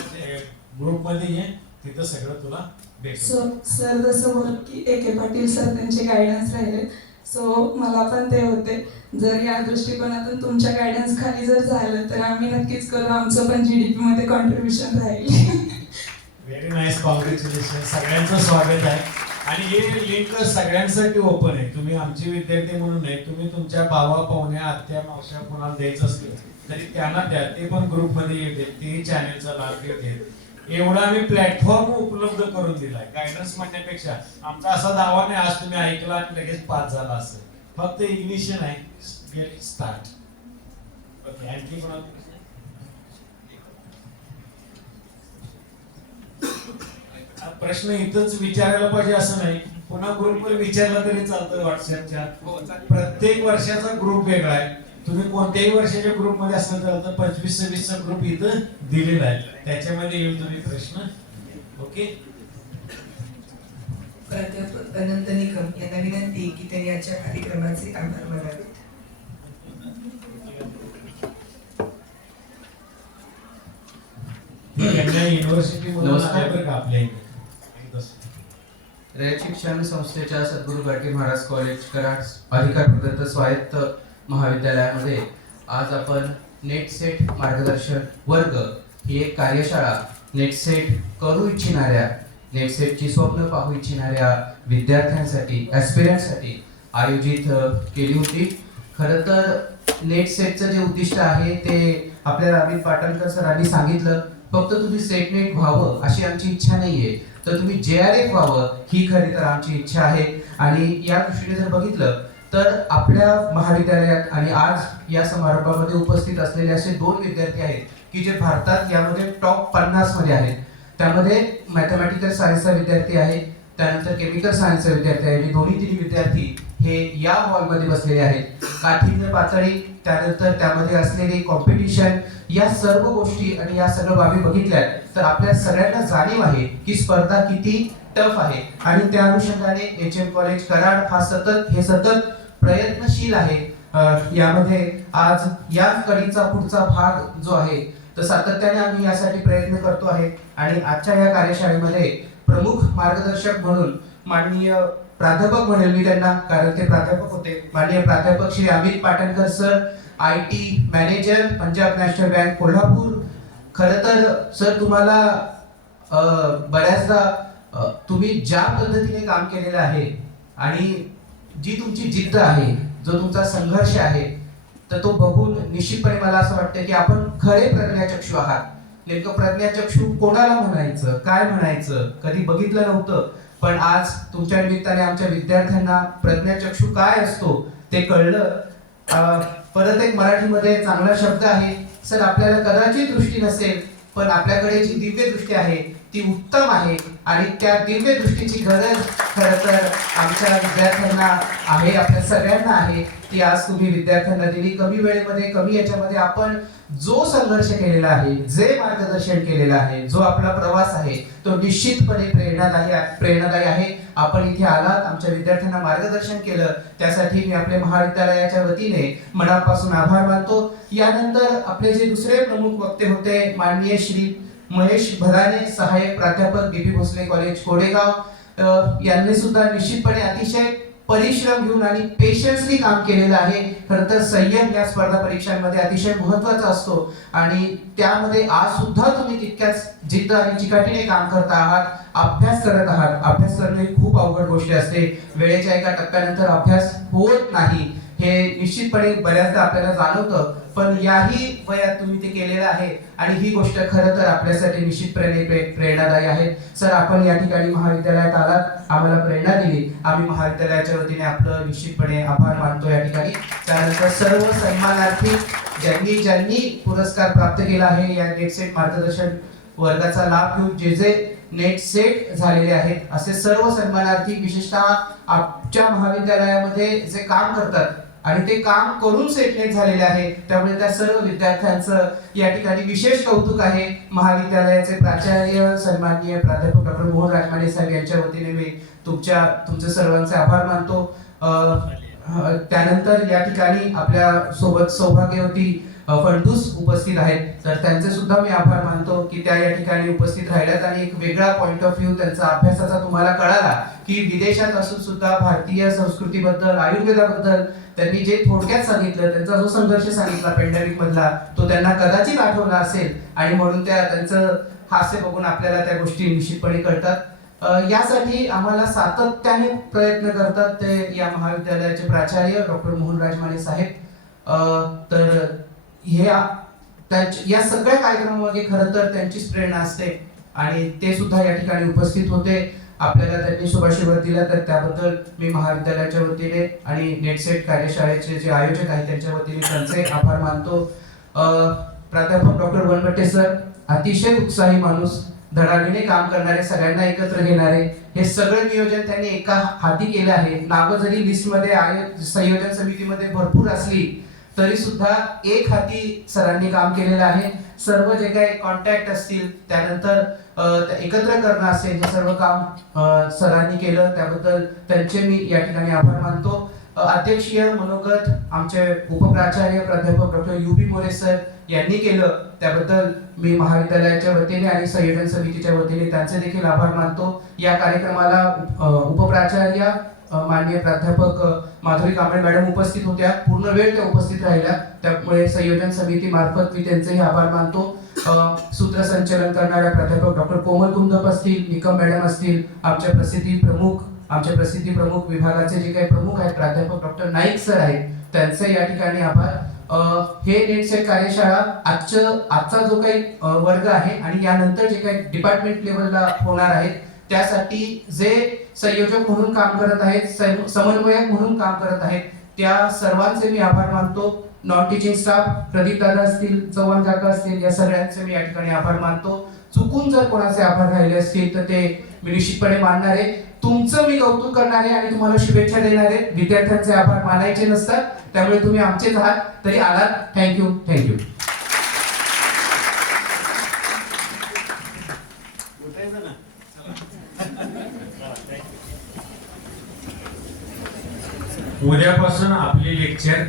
ग्रुपमध्ये ये, तिथं सगळं तुला भेटलं. सर जसं बोलत की AK पाटील सर त्यांचे गायडन्स राहिले, सो मला पण ते होते. जर या दृष्टिकोनातून तुमच्या गायडन्स खाली जर झालं तर आम्ही नक्कीच करू, आमचं पण GDP मध्ये कॉन्ट्रीब्युशन राहील. व्हेरी नाईस, कॉंग्रॅच्युलेशन, सगळ्यांचं स्वागत आहे. आणि हे लिंक सगळ्यांसाठी ओपन आहे. तुम्ही आमचे विद्यार्थी म्हणून नाही, तुम्ही तुमच्या भावा, पाहुण्या, आत्या, मावश्या कोणाला द्यायचं असलं तरी त्यांना द्या, ते पण ग्रुपमध्ये येते, तेही चॅनेलचा लाभ घेते. एवढा आम्ही प्लॅटफॉर्म उपलब्ध करून दिलाय. गायडन्स म्हणण्यापेक्षा आमचा असा दावा नाही आज तुम्ही ऐकला आणि लगेच पास झाला असं, फक्त इग्निशन आहे, गेट स्टार्ट. ओके, आणखी कोणाला प्रश्न इथंच विचारायला पाहिजे असं नाही, पुन्हा ग्रुपवर विचारला तरी चालतं. व्हॉट्सअपच्या प्रत्येक वर्षाचा ग्रुप वेगळा आहे. तुम्ही कोणत्याही वर्षाच्या ग्रुपमध्ये असेल तर 25-26चा ग्रुप इथं दिलेला आहे, त्याच्यामध्ये येऊन तुम्ही प्रश्न. ओके. प्राध्यापक अनंत निकम यांना विनंती की त्यांनी आजच्या कार्यक्रमाचे आभार मानावेत. युनिव्हर्सिटी आपल्या रयत शिक्षण संस्थेच्या सद्गुरू गाडगे महाराज कॉलेज कराड अधिकारप्रदत्त स्वायत्त महाविद्यालयामध्ये आज आपण नेट सेट मार्गदर्शन वर्ग ही एक कार्यशाळा नेट सेट करू इच्छिणाऱ्या, नेट सेटची स्वप्न पाहू इच्छिणाऱ्या विद्यार्थ्यांसाठी, ॲस्पिरंटसाठी आयोजित केली होती. खरं तर नेट सेटचं जे उद्दिष्ट आहे ते आपल्याला अमित पाटणकर सरांनी सांगितलं. फक्त तुम्ही सेट नेट व्हावं अशी आमची इच्छा नाहीये, तर तुम्ही JRF व्हावं ही खरी तर आमची इच्छा आहे. आणि या दृष्टीने जर बघितलं तर आपल्या महाविद्यालयात आणि आज या समारंभामध्ये उपस्थित असलेले असे 2 विद्यार्थी आहेत की जे भारतात यामध्ये टॉप 50 मध्ये आहेत. त्यामध्ये मॅथमॅटिकल सायन्सचा विद्यार्थी आहे, त्यानंतर केमिकल सायन्सचा विद्यार्थी आहे. हे दोन्ही 3 विद्यार्थी हे या हॉलमध्ये बसलेले आहेत. काठिण्य पातळी, त्यानंतर त्यामध्ये असलेली कॉम्पिटिशन, या सर्व गोष्टी आणि या सर्व बाबी बघितल्या तर आपल्या सगळ्यांना जाणीव आहे की स्पर्धा किती टफ आहे. आणि त्या अनुषंगाने HM कॉलेज कराड हा सतत प्रयत्नशील आहे. यामध्ये आज या कडीचा पुढचा भाग जो आहे तर सातत्याने आम्ही यासाठी प्रयत्न करतो आहे. आणि आजच्या या कार्यशाळेमध्ये प्रमुख मार्गदर्शक म्हणून माननीय प्राध्यापक म्हणेल मी त्यांना, कारण ते प्राध्यापक होते, माननीय प्राध्यापक Shri Amit Patankar sir IT manager, Punjab national bank Kolhapur. खरं तर सर तुम्हाला बऱ्याचदा तुम्ही ज्या पद्धतीने काम केलेलं आहे आणि जी तुमची जिद्द आहे, जो तुमचा संघर्ष आहे, तर तो बघून निश्चितपणे मला असं वाटतं की आपण खरे प्रज्ञाचक्षू आहात. नेमकं प्रज्ञाचक्षू कोणाला म्हणायचं, काय म्हणायचं, कधी बघितलं नव्हतं, पण आज तुमच्या निमित्ताने आमच्या विद्यार्थ्यांना प्रज्ञाचक्षू काय असतो ते कळलं. परत एक मराठीमध्ये चांगला शब्द आहे सर, आपल्याला कदाचित दृष्टी नसेल पण आपल्याकडे जी दिव्य दृष्टी आहे ती उत्तम आहे आणि त्या दिव्य दृष्टीची गरज खरं तर आमच्या विद्यार्थ्यांना आहे, आपल्या सगळ्यांना आहे. ती आज तुम्ही विद्यार्थ्यांना दिली. कमी वेळेमध्ये, कमी याच्यामध्ये आपण जो संघर्ष केलेला आहे, जे मार्गदर्शन केलेलं आहे, जो आपला प्रवास आहे, तो निश्चितपणे प्रेरणादायी आहे. आपण इथे आलात, आमच्या विद्यार्थ्यांना मार्गदर्शन केलं, त्यासाठी मी आपल्या महाविद्यालयाच्या वतीने मनापासून आभार मानतो. यानंतर आपले जे दुसरे प्रमुख वक्ते होते माननीय श्री महेश भदाने, सहाय्यक प्राध्यापक BP भोसले कॉलेज कोडेगाव, यांनी सुद्धा निश्चितपणे अतिशय परिश्रम घेऊन आणि पेशन्सली काम केलेलं आहे. खरं तर संयम या स्पर्धा परीक्षांमध्ये अतिशय महत्त्वाचा असतो आणि त्यामध्ये आज सुद्धा तुम्ही तितक्याच जिद्द आणि चिकाटीने काम करत आहात, अभ्यास करत आहात. अभ्यास करणे खूप अवघड गोष्ट असते. वेळेच्या एका टप्प्यानंतर अभ्यास होत नाही, हे निश्चितपणे बऱ्याचदा आपल्याला जाणवतं, पण याही वयात तुम्ही ते केलेलं आहे आणि ही गोष्ट खरं तर आपल्यासाठी निश्चितपणे प्रेरणादायी आहे. सर, आपण या ठिकाणी महाविद्यालयात आलात, आम्हाला प्रेरणा दिली. आम्ही महाविद्यालयाच्या वतीने आपलं निश्चितपणे आभार मानतो या ठिकाणी. त्यानंतर सर्व सन्मानार्थी ज्यांनी पुरस्कार प्राप्त केला आहे, या नेट सेट मार्गदर्शन वर्गाचा लाभ घेऊन जे नेट सेट झालेले आहेत, असे सर्व सन्मानार्थी विशेषतः आमच्या महाविद्यालयामध्ये जे काम करतात आणि ते काम करून सेटनेट झालेले आहे, त्यामुळे त्या सर्व विद्यार्थ्यांचं या ठिकाणी विशेष कौतुक आहे. महाविद्यालयाचे प्राचार्य सन्माननीय प्राध्यापक डॉक्टर मोहन राजमाने साहेब यांच्या वतीने मी तुमचे सर्वांचे आभार मानतो. त्यानंतर या ठिकाणी आपल्या सोबत सौभाग्यवती फंडूस उपस्थित आहेत, तर त्यांचे सुद्धा मी आभार मानतो की त्या या ठिकाणी उपस्थित राहिल्यात आणि एक वेगळा पॉइंट ऑफ व्ह्यू त्यांचा अभ्यासाचा तुम्हाला कळाला की विदेशात असून सुद्धा भारतीय संस्कृतीबद्दल, आयुर्वेदाबद्दल त्यांनी जे थोडक्यात सांगितलं, त्यांचा जो संघर्ष सांगितला पॅन्डेमिक मधला, तो त्यांना कदाचित आठवला असेल आणि म्हणून त्यांचं हास्य बघून आपल्याला त्या गोष्टी निश्चितपणे कळतात. यासाठी आम्हाला सातत्याने प्रयत्न करतात ते या महाविद्यालयाचे प्राचार्य डॉक्टर मोहन राजमाने साहेब. तर या सगळ्या कार्यक्रमामध्ये खरं तर त्यांचीच प्रेरणा असते आणि ते सुद्धा या ठिकाणी उपस्थित होते. आपल्याला त्यांनी शुभाशीर्वाद दिला, तर त्याबद्दल मी महाविद्यालयाच्या वतीने आणि नेटसेट कार्यशाळेचे जे आयोजक आहेत त्यांच्या वतीने त्यांचे आभार मानतो. प्राध्यापक डॉक्टर वनपट्टे सर, अतिशय उत्साही माणूस, धडाडीने काम करणारे, सगळ्यांना एकत्र घेणारे, हे सगळं नियोजन त्यांनी एका हाती केलं आहे. नावं जरी लिस्टमध्ये संयोजन समितीमध्ये भरपूर असली तरी सुद्धा एक हाती सरांनी काम केलेलं आहे. सर्व जे काही कॉन्टॅक्ट असतील, त्यानंतर एकत्र करणं असेल, हे सर्व काम सरांनी केलं, त्याबद्दल त्यांचे मी या ठिकाणी आभार मानतो. अध्यक्षीय मनोगत आमचे उपप्राचार्य प्राध्यापक डॉक्टर UB मोरे सर यांनी केलं, त्याबद्दल मी महाविद्यालयाच्या वतीने आणि संयोजन समितीच्या वतीने त्यांचे देखील आभार मानतो. या कार्यक्रमाला उपप्राचार्य माननीय प्राध्यापक माधुरी कांबळे मॅडम उपस्थित होत्या, पूर्ण वेळ त्या उपस्थित राहिल्या, त्यामुळे संयोजन समिती मार्फत मी त्यांचेही आभार मानतो. सूत्रसंचलन करणाऱ्या प्राध्यापक डॉक्टर कोमल कुंदप असतील, निकम मॅडम असतील, आमच्या प्रसिद्धी प्रमुख विभागाचे जे काही प्रमुख आहेत प्राध्यापक डॉक्टर नाईक सर आहेत, त्यांचे या ठिकाणी आभार. हे नेटसेट कार्यशाळा आजचा जो काही वर्ग आहे आणि यानंतर जे काही डिपार्टमेंट लेवलला होणार आहेत, त्यासाठी जे संयोजक म्हणून काम करत आहेत, समन्वयक म्हणून काम करत आहेत, त्या सर्वांचे मी आभार मानतो. नॉन टीचिंग स्टाफ प्रदीप दादा असतील, चव्हाण काका असतील, या सगळ्यांचे मी या ठिकाणी आभार मानतो. चुकून जर कोणाचे आभार राहिले असतील तर ते मी निश्चितपणे मानणार आहे. तुमचं मी कौतुक करणार आहे आणि तुम्हाला शुभेच्छा देणार आहे. विद्यार्थ्यांचे आभार मानायचे नसतात, त्यामुळे तुम्ही आमचेच आहात, तरी आलात. थँक्यू. उद्यापासून आपली लेक्चर